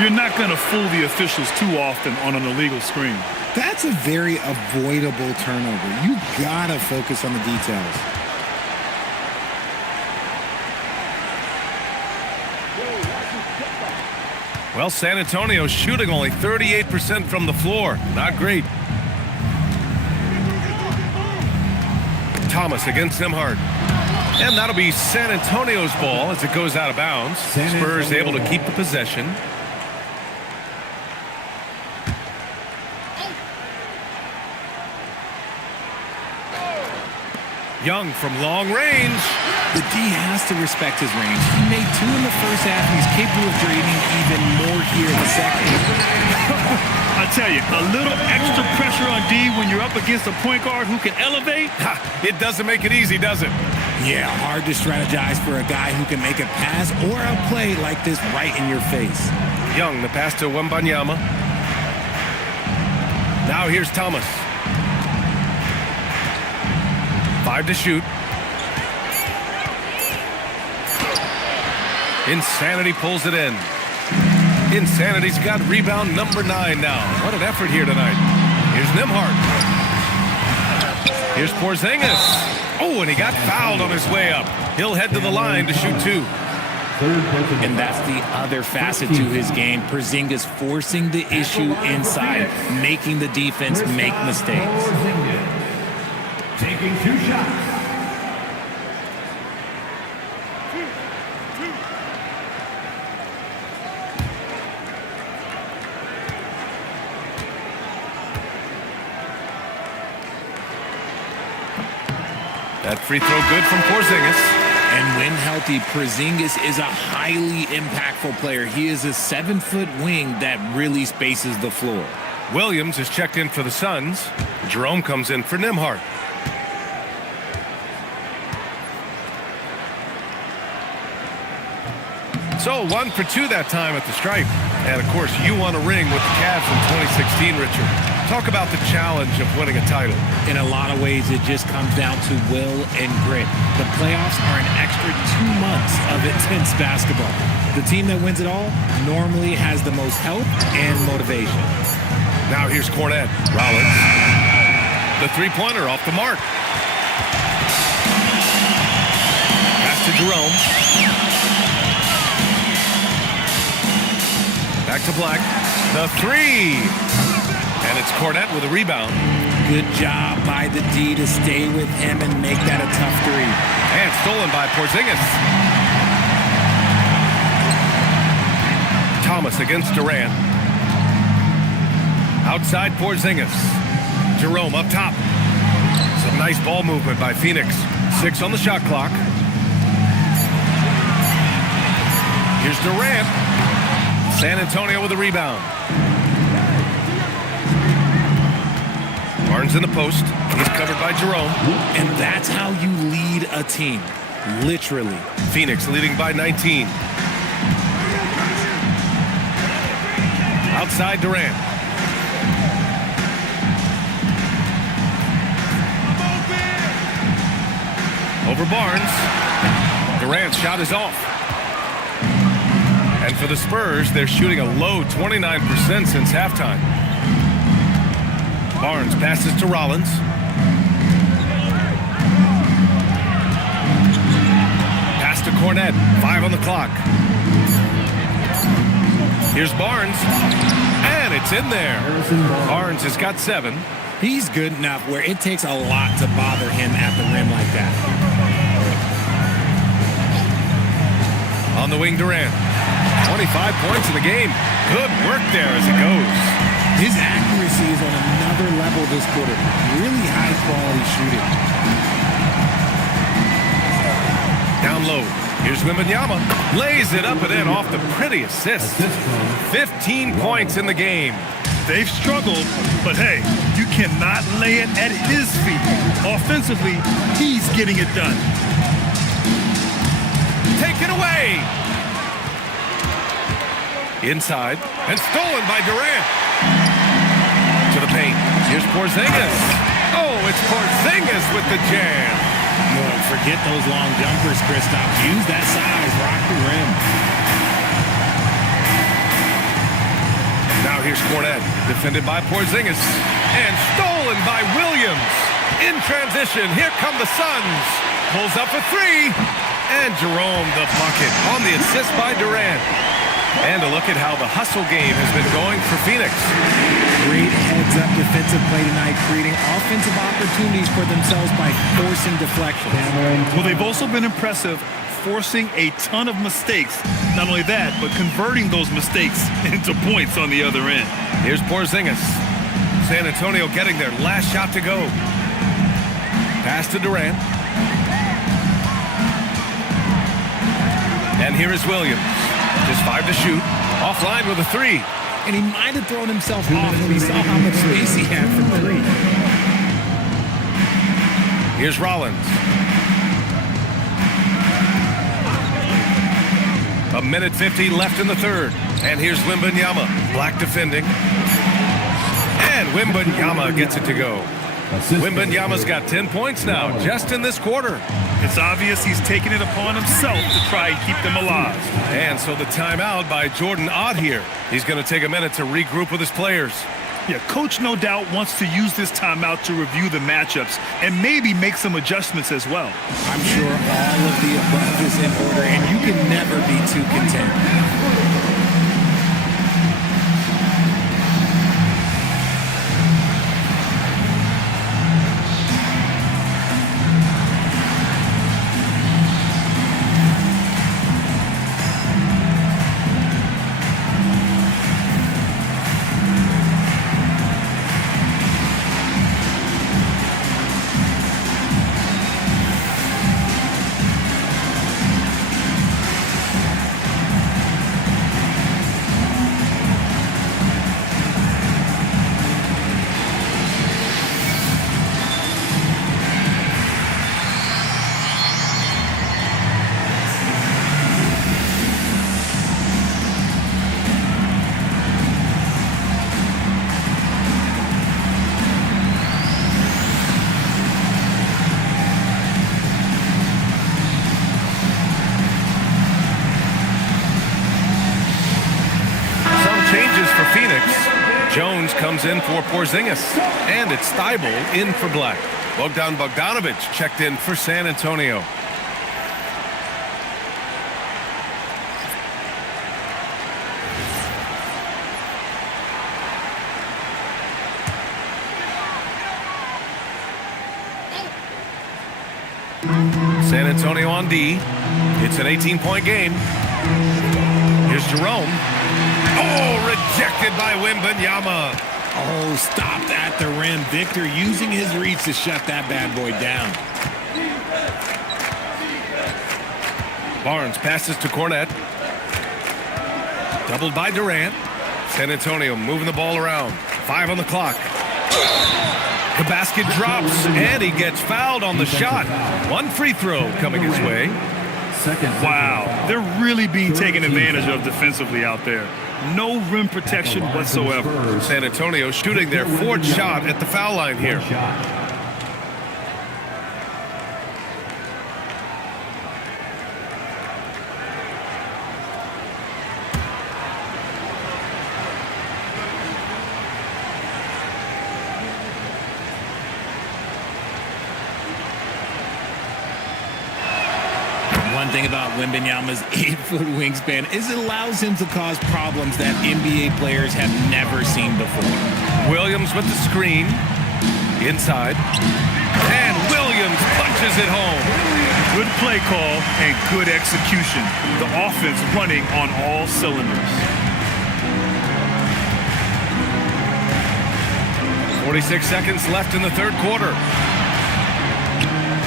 You're not going to fool the officials too often on an illegal screen. That's a very avoidable turnover. You gotta focus on the details. Well, San Antonio shooting only 38% from the floor. Not great. Thomas against Nembhard. And that'll be San Antonio's ball as it goes out of bounds. Spurs able to keep the possession. Young from long range. The D has to respect his range. He made 2 in the first half, and he's capable of draining even more here in the second. I tell you, a little extra pressure on D when you're up against a point guard who can elevate. It doesn't make it easy, does it? Yeah, hard to strategize for a guy who can make a pass or a play like this right in your face. Young, the pass to Wembanyama. Now here's Thomas. 5 to shoot. Insanity pulls it in. Insanity's got rebound number 9 now. What an effort here tonight. Here's Nembhard. Here's Porzingis. Oh, and he got fouled on his way up. He'll head to the line to shoot 2. And that's the other facet to his game. Porzingis forcing the issue inside, making the defense make mistakes. Taking 2 shots. That free throw good from Porzingis. And when healthy, Porzingis is a highly impactful player. He is a 7-foot wing that really spaces the floor. Williams is checked in for the Suns. Jerome comes in for Nembhard. So 1 for 2 that time at the stripe. And of course, you won a ring with the Cavs in 2016, Richard. Talk about the challenge of winning a title. In a lot of ways, it just comes down to will and grit. The playoffs are an extra 2 months of intense basketball. The team that wins it all normally has the most help and motivation. Now here's Cornette. Rollins. The three-pointer off the mark. Pass to Jerome. Back to Black. The 3. And it's Cornette with a rebound. Good job by the D to stay with him and make that a tough 3. And stolen by Porzingis. Thomas against Durant. Outside Porzingis. Jerome up top. Some nice ball movement by Phoenix. 6 on the shot clock. Here's Durant. San Antonio with a rebound. Barnes in the post. He's covered by Jerome. And that's how you lead a team. Literally. Phoenix leading by 19. Outside Durant. Over Barnes. Durant's shot is off. And for the Spurs, they're shooting a low 29% since halftime. Barnes passes to Rollins. Pass to Cornette. 5 on the clock. Here's Barnes. And it's in there. Barnes has got 7. He's good enough where it takes a lot to bother him at the rim like that. On the wing, Durant. 25 points in the game. Good work there as it goes. His accuracy is on another level this quarter. Really high-quality shooting. Down low. Here's Wembanyama. Lays it up and in off the pretty assist. 15 points in the game. They've struggled, but hey, you cannot lay it at his feet. Offensively, he's getting it done. Take it away. Inside and stolen by Durant. To the paint. Here's Porzingis. Oh, it's Porzingis with the jam. Well, forget those long jumpers, Kristaps. Use that size, rock the rim. Now here's Cornette, defended by Porzingis, and stolen by Williams. In transition, here come the Suns. Pulls up for three, and Jerome the bucket on the assist by Durant. And a look at how the hustle game has been going for Phoenix. Great heads-up defensive play tonight, creating offensive opportunities for themselves by forcing deflections. Well, they've also been impressive, forcing a ton of mistakes. Not only that, but converting those mistakes into points on the other end. Here's Porzingis. San Antonio getting their last shot to go. Pass to Durant. And here is Williams. Just 5 to shoot. Offline with a 3. And he might have thrown himself off when he saw how much space he had for 3. Here's Rollins. A minute 50 left in the third. And here's Wembanyama. Black defending. And Wembanyama gets it to go. Wembanyama's got 10 points now, just in this quarter. It's obvious he's taking it upon himself to try and keep them alive. And so the timeout by Jordan Ott here. He's going to take a minute to regroup with his players. Yeah, coach no doubt wants to use this timeout to review the matchups and maybe make some adjustments as well. I'm sure all of the above is in order, and you can never be too content. Jones comes in for Porzingis, and it's Thibault in for Black. Bogdanovic checked in for San Antonio. San Antonio on D. It's an 18-point game. Here's Jerome. Oh, rejected by Wembanyama. Oh, stopped at the rim. Victor using his reach to shut that bad boy down. Barnes passes to Cornette. Doubled by Durant. San Antonio moving the ball around. 5 on the clock. The basket drops, and he gets fouled on the shot. 1 free throw coming his way. Wow, they're really being taken advantage of defensively out there. No rim protection whatsoever. San Antonio shooting their 4th shot at the foul line here. One thing about Wembanyama's 8-foot wingspan is it allows him to cause problems that NBA players have never seen before. Williams with the screen. Inside. And Williams punches it home. Good play call and good execution. The offense running on all cylinders. 46 seconds left in the 3rd quarter.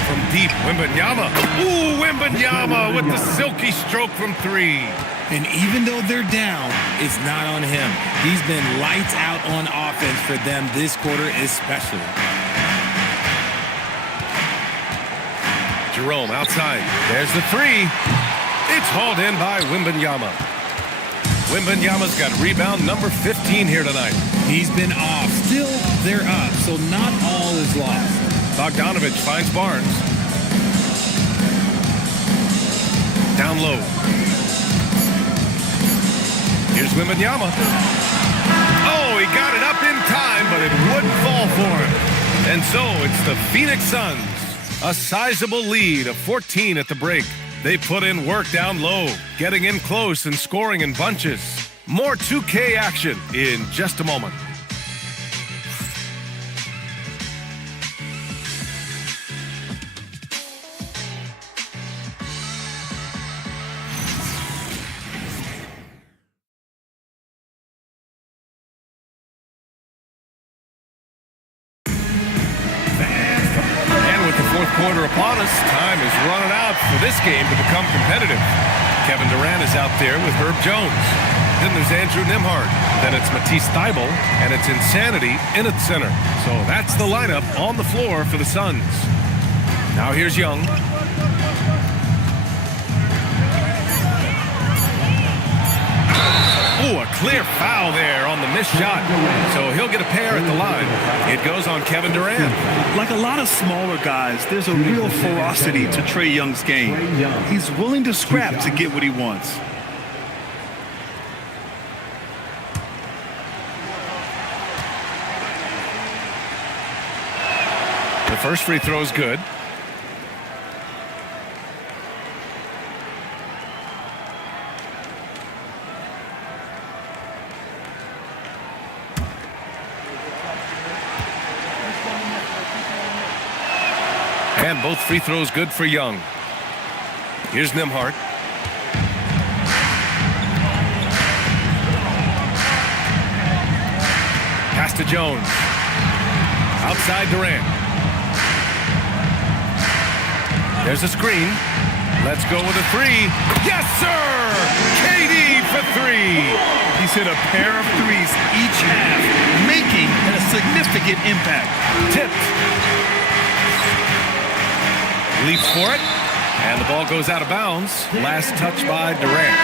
From deep, Wembanyama. Ooh, Wembanyama with the silky stroke from 3. And even though they're down, it's not on him. He's been lights out on offense for them this quarter especially. Jerome outside. There's the 3. It's hauled in by Wembanyama. Wembanyama's got rebound number 15 here tonight. He's been off. Still, they're up, so not all is lost. Bogdanovic finds Barnes. down low. Here's Wembanyama. Oh, he got it up in time, but it wouldn't fall for him. And so it's the Phoenix Suns. A sizable lead of 14 at the break. They put in work down low, getting in close and scoring in bunches. More 2K action in just a moment. Quarter upon us. Time is running out for this game to become competitive. Kevin Durant is out there with Herb Jones. Then there's Andrew Nembhard. Then it's Matisse Thybulle, and it's Insanity in its center. So that's the lineup on the floor for the Suns. Now here's Young. Oh, a clear foul there on the missed shot. So he'll get a pair at the line. It goes on Kevin Durant. Like a lot of smaller guys, there's a real ferocity to Trae Young's game. He's willing to scrap to get what he wants. The first free throw is good. And both free throws good for Young. Here's Nembhard. Pass to Jones. Outside Durant. There's a screen. Let's go with a three. Yes, sir! KD for three. He's hit a pair of threes each half, making a significant impact. Tipped. Leaps for it, and the ball goes out of bounds. Last touch by Durant.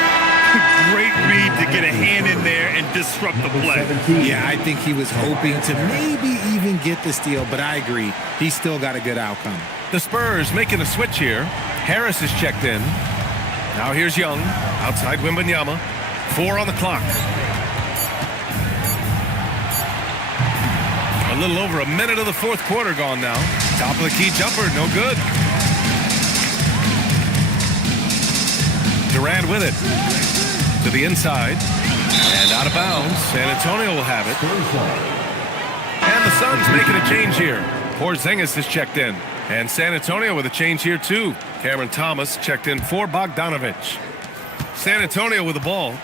Great read to get a hand in there and disrupt the play. Yeah, I think he was hoping to maybe even get the steal, but I agree. He still got a good outcome. The Spurs making a switch here. Harris is checked in. Now here's Young, outside Wembanyama. 4 on the clock. A little over a minute of the fourth quarter gone now. Top of the key jumper, no good. Durant with it to the inside and out of bounds. San Antonio will have it. And the Suns making a change here. Porzingis is checked in. And San Antonio with a change here too. Cameron Thomas checked in for Bogdanovich. San Antonio with the ball.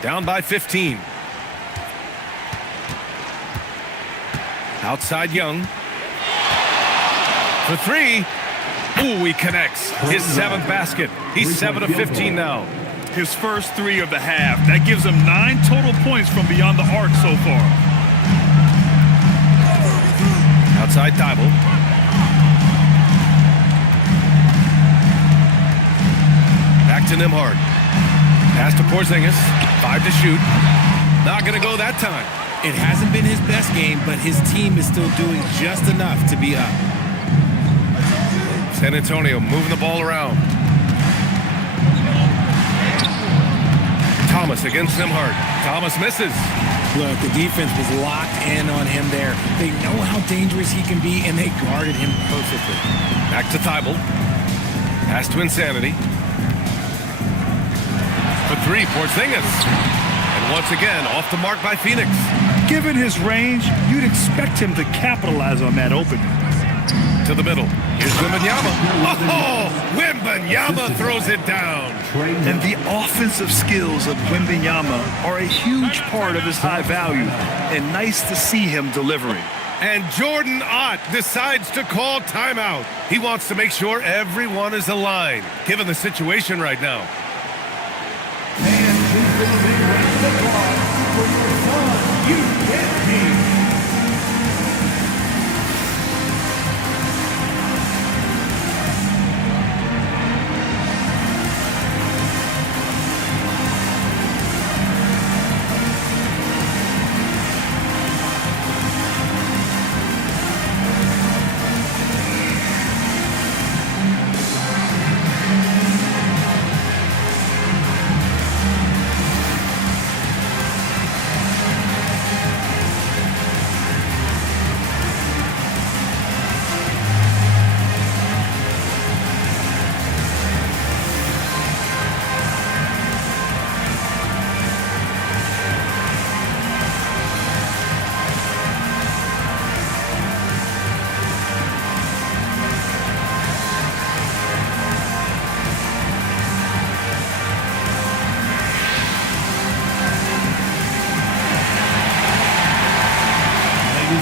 Down by 15. Outside Young. For three. Ooh, he connects. His 7th basket. He's 7 of 15 now. His first 3 of the half. That gives him 9 total points from beyond the arc so far. Outside Thybulle. Back to Nembhard. Pass to Porzingis. 5 to shoot. Not going to go that time. It hasn't been his best game, but his team is still doing just enough to be up. San Antonio moving the ball around. Thomas against Nembhard. Thomas misses. Look, the defense was locked in on him there. They know how dangerous he can be, and they guarded him perfectly. Back to Thybulle. Pass to Insanity. For 3, Porzingis. And once again, off the mark by Phoenix. Given his range, you'd expect him to capitalize on that opening. To the middle. Here's Wembanyama. Oh, Wembanyama throws it down. And the offensive skills of Wembanyama are a huge part of his high value, and nice to see him delivering. And Jordan Ott decides to call timeout. He wants to make sure everyone is aligned, given the situation right now. And please give a big round of applause for your son, you get me.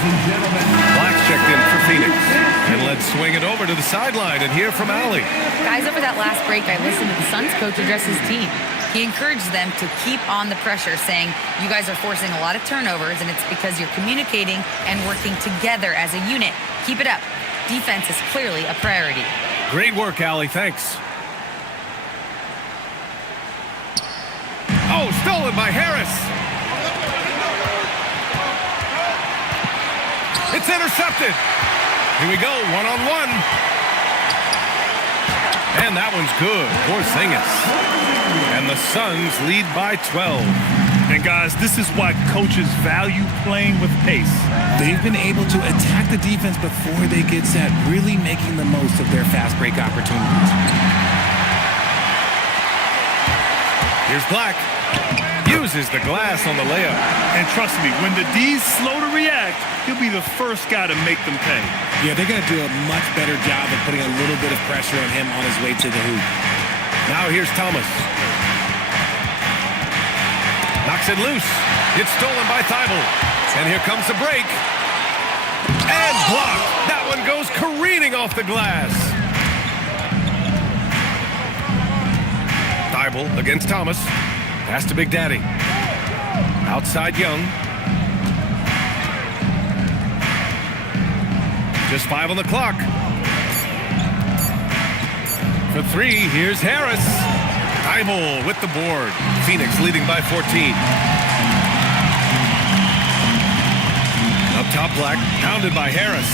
and gentlemen. Black's checked in for Phoenix. And let's swing it over to the sideline and hear from Allie. Guys, over that last break, I listened to the Suns coach address his team. He encouraged them to keep on the pressure, saying, you guys are forcing a lot of turnovers, and it's because you're communicating and working together as a unit. Keep it up. Defense is clearly a priority. Great work, Allie. Thanks. Oh, stolen by Harris. It's intercepted. Here we go, one-on-one. And that one's good. Porzingis. And the Suns lead by 12. And guys, this is why coaches value playing with pace. They've been able to attack the defense before they get set, really making the most of their fast break opportunities. Here's Black. Uses the glass on the layup. And trust me, when the D's slow to react, he'll be the first guy to make them pay. Yeah, they're going to do a much better job of putting a little bit of pressure on him on his way to the hoop. Now here's Thomas. Knocks it loose. It's stolen by Thibault. And here comes the break. And blocked. That one goes careening off the glass. Thibault against Thomas. Pass to Big Daddy. Outside Young. Just 5 on the clock. For 3, here's Harris. Thibault with the board. Phoenix leading by 14. Up top, Black. Pounded by Harris.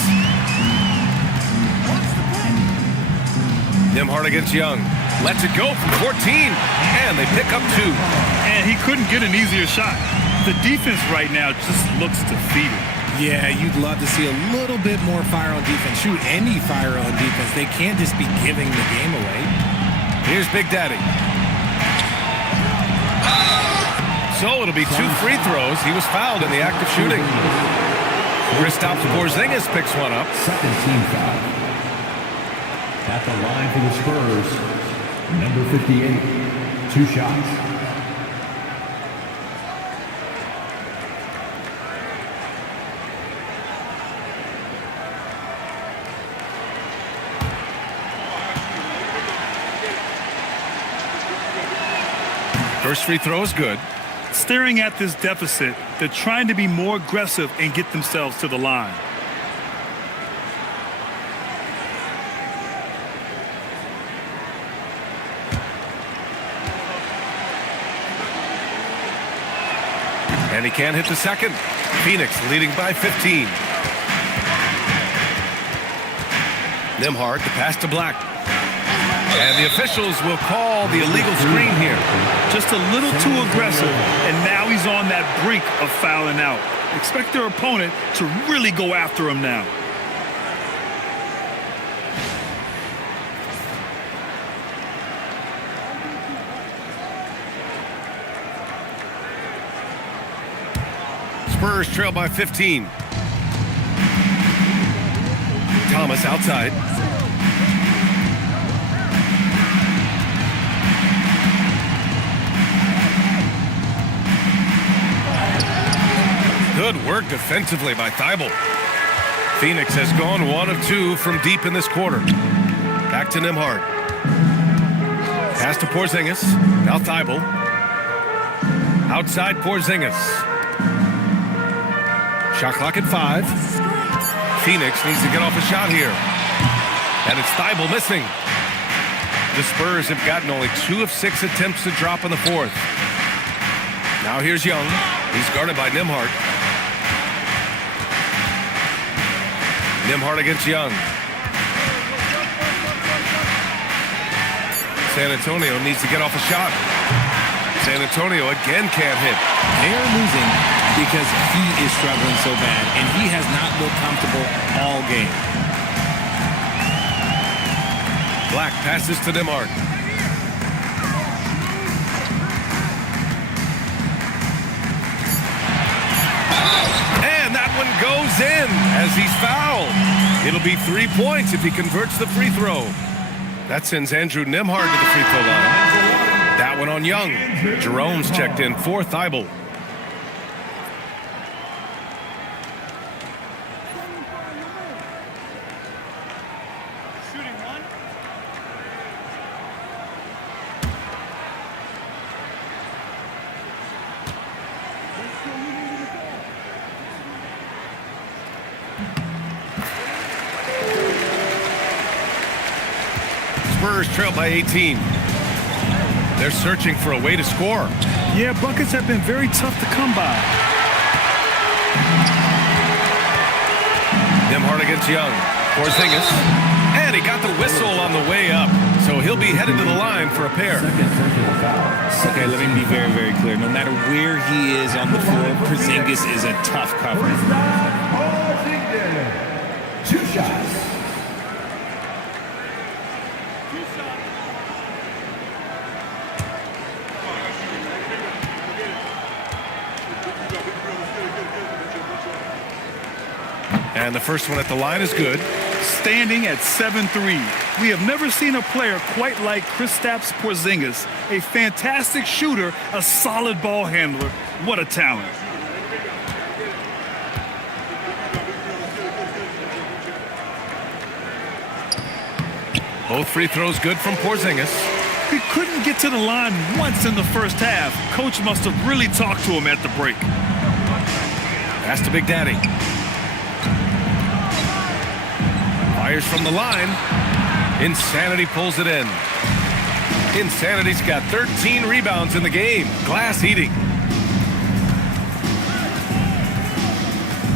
Nembhard against Young. Lets it go from 14. And they pick up 2. And he couldn't get an easier shot. The defense right now just looks defeated. Yeah, you'd love to see a little bit more fire on defense. Shoot, any fire on defense. They can't just be giving the game away. Here's Big Daddy. So it'll be 2 free throws. He was fouled in the act of shooting. Kristaps Porzingis picks one up. Second team foul. At the line for the Spurs, number 58. 2 shots. First free throw is good. Staring at this deficit, they're trying to be more aggressive and get themselves to the line. And he can't hit the second. Phoenix leading by 15. Nembhard, the pass to Black. And the officials will call the illegal screen here. Just a little too aggressive, and now he's on that brink of fouling out. Expect their opponent to really go after him now. Spurs trail by 15. Thomas outside. Good work defensively by Thibault. Phoenix has gone 1 of 2 from deep in this quarter. Back to Nembhard. Pass to Porzingis. Now Thibault. Outside Porzingis. Shot clock at 5. Phoenix needs to get off a shot here. And it's Thibault missing. The Spurs have gotten only 2 of 6 attempts to drop in the 4th. Now here's Young. He's guarded by Nembhard. Nembhard against Young. San Antonio needs to get off a shot. San Antonio again can't hit. They are losing because he is struggling so bad, and he has not looked comfortable all game. Black passes to Nembhard. And that one goes in as he's fouled. It'll be 3 points if he converts the free throw. That sends Andrew Nembhard to the free throw line. That one on Young. Jerome's checked in for Thibault. Spurs trail by 18. They're searching for a way to score. Yeah, buckets have been very tough to come by. Nembhard against Young. Porzingis. And he got the whistle on the way up. So he'll be headed to the line for a pair. Okay, let me be very, very clear. No matter where he is on the floor, Porzingis is a tough cover. 2 shots. And the first one at the line is good. Standing at 7'3". We have never seen a player quite like Kristaps Porzingis. A fantastic shooter, a solid ball handler. What a talent. Both free throws good from Porzingis. He couldn't get to the line once in the first half. Coach must have really talked to him at the break. Pass to Big Daddy. Fires from the line. Insanity pulls it in. Insanity's got 13 rebounds in the game. Glass eating.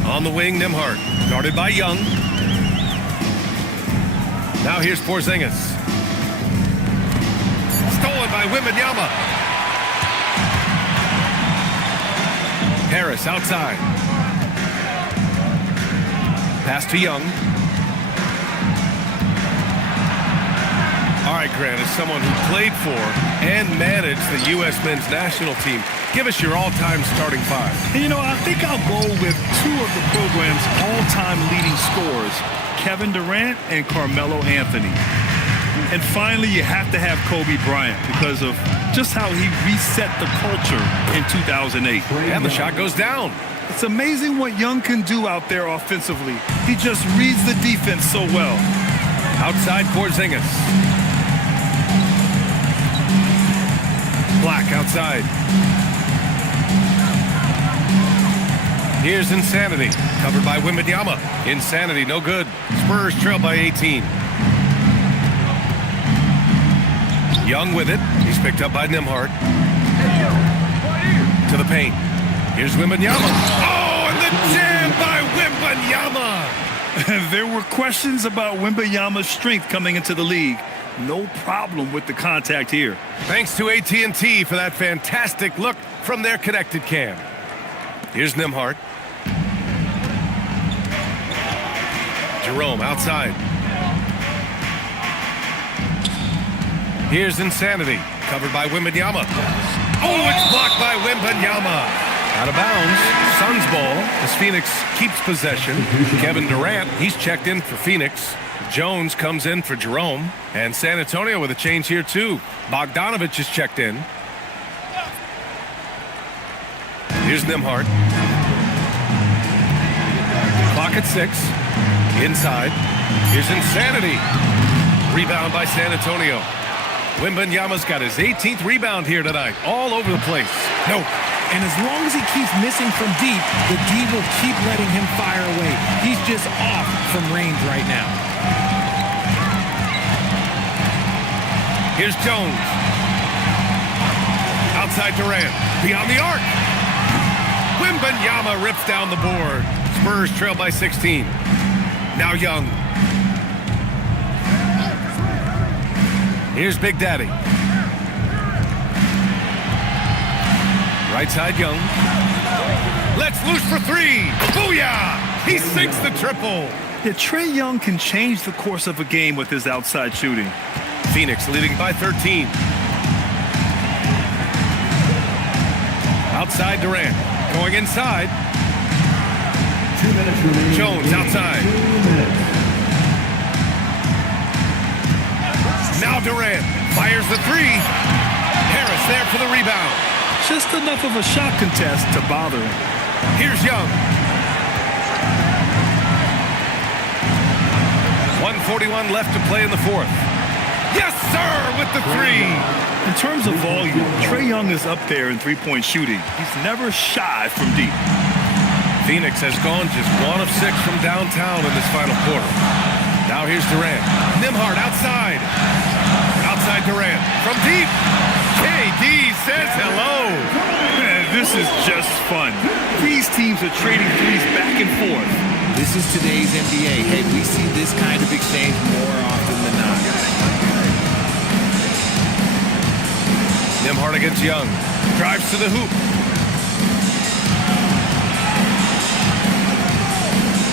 On the wing, Nembhard. Guarded by Young. Now here's Porzingis. Stolen by Wembanyama. Harris outside. Pass to Young. All right, Grant, as someone who played for and managed the U.S. men's national team, give us your all-time starting five. And you know, I think I'll go with two of the program's all-time leading scorers, Kevin Durant and Carmelo Anthony. And finally, you have to have Kobe Bryant because of just how he reset the culture in 2008. And the shot goes down. It's amazing what Young can do out there offensively. He just reads the defense so well. Outside Porzingis. Black outside. Here's Insanity, covered by Wembanyama. Insanity, no good. Spurs trail by 18. Young with it. He's picked up by Nembhard. To the paint. Here's Wembanyama. Oh, and the jam by Wembanyama. There were questions about Wembanyama's strength coming into the league. No problem with the contact here. Thanks to AT&T for that fantastic look from their connected cam. Here's Nembhard. Jerome outside. Here's Insanity, covered by Wembanyama. Oh, it's blocked by Wembanyama. Out of bounds, Suns ball as Phoenix keeps possession. Kevin Durant, he's checked in for Phoenix. Jones comes in for Jerome. And San Antonio with a change here too. Bogdanovich is checked in. Here's Nembhard. Clock at 6. Inside. Here's Insanity. Rebound by San Antonio. Wembanyama's got his 18th rebound here tonight. All over the place. No. And as long as he keeps missing from deep, the D will keep letting him fire away. He's just off from range right now. Here's Jones. Outside Durant. Beyond the arc. Wembanyama rips down the board. Spurs trail by 16. Now Young. Here's Big Daddy. Right side Young. Let's loose for three. Booyah! He sinks the triple. Yeah, Trae Young can change the course of a game with his outside shooting. Phoenix leading by 13. Outside Durant. Going inside. 2 minutes remaining. Jones outside. Now Durant fires the three. Harris there for the rebound. Just enough of a shot contest to bother him. Here's Young. 1:41 left to play in the fourth. Yes, sir, with the three. In terms of volume, Trae Young is up there in three-point shooting. He's never shy from deep. Phoenix has gone just 1 of 6 from downtown in this final quarter. Now here's Durant. Nembhard outside. inside Durant. From deep. KD says hello. Man, this is just fun. These teams are trading threes back and forth. This is today's NBA. Hey, we see this kind of exchange more often than not. Nembhard against Young. Drives to the hoop.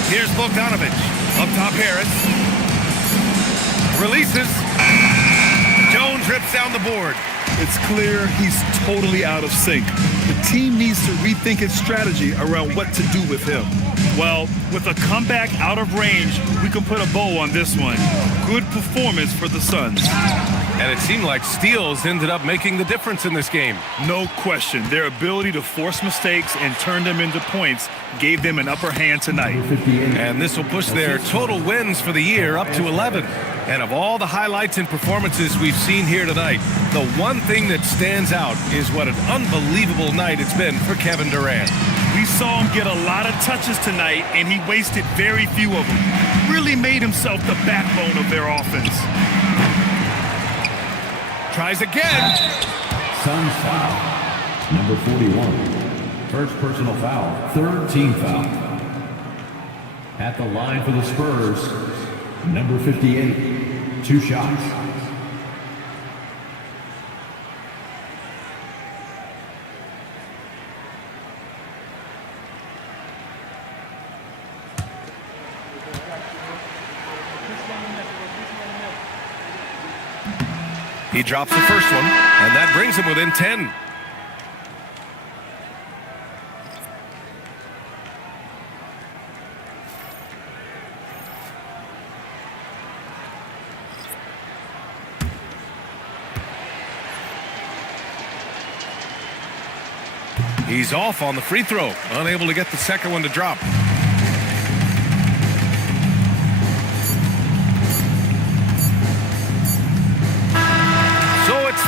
Here's Bogdanovic. Up top, Harris. Releases. Jones rips down the board. It's clear he's totally out of sync. The team needs to rethink its strategy around what to do with him. Well, with a comeback out of range, we can put a bow on this one. Good performance for the Suns. And it seemed like steals ended up making the difference in this game. No question. Their ability to force mistakes and turn them into points gave them an upper hand tonight. And this will push their total wins for the year up to 11. And of all the highlights and performances we've seen here tonight, the one thing that stands out is what an unbelievable night it's been for Kevin Durant. We saw him get a lot of touches tonight, and he wasted very few of them. Really made himself the backbone of their offense. Tries again. Suns foul. Number 41. First personal foul. Third team foul. At the line for the Spurs, number 58. 2 shots. He drops the first one, and that brings him within 10. He's off on the free throw, unable to get the second one to drop.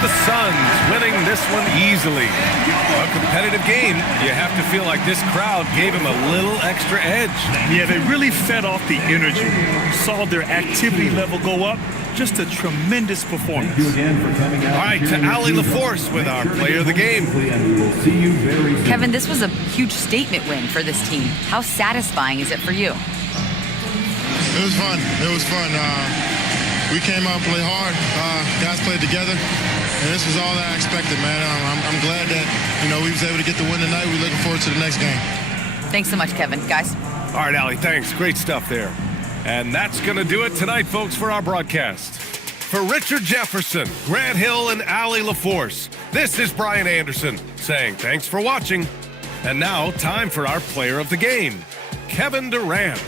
The Suns winning this one easily. A competitive game. You have to feel like this crowd gave him a little extra edge. Yeah, they really fed off the energy. You saw their activity level go up. Just a tremendous performance. Thank you again for coming out. All right, to Ali LaForce with our player of the game. And we will see you very soon. Kevin, this was a huge statement win for this team. How satisfying is it for you? It was fun. It was fun. We came out and played hard. Guys played together. And this was all that I expected, man. I'm glad that, we was able to get the win tonight. We're looking forward to the next game. Thanks so much, Kevin. Guys. All right, Ali, thanks. Great stuff there. And that's going to do it tonight, folks, for our broadcast. For Richard Jefferson, Grant Hill, and Ali LaForce, this is Brian Anderson saying thanks for watching. And now, time for our player of the game, Kevin Durant.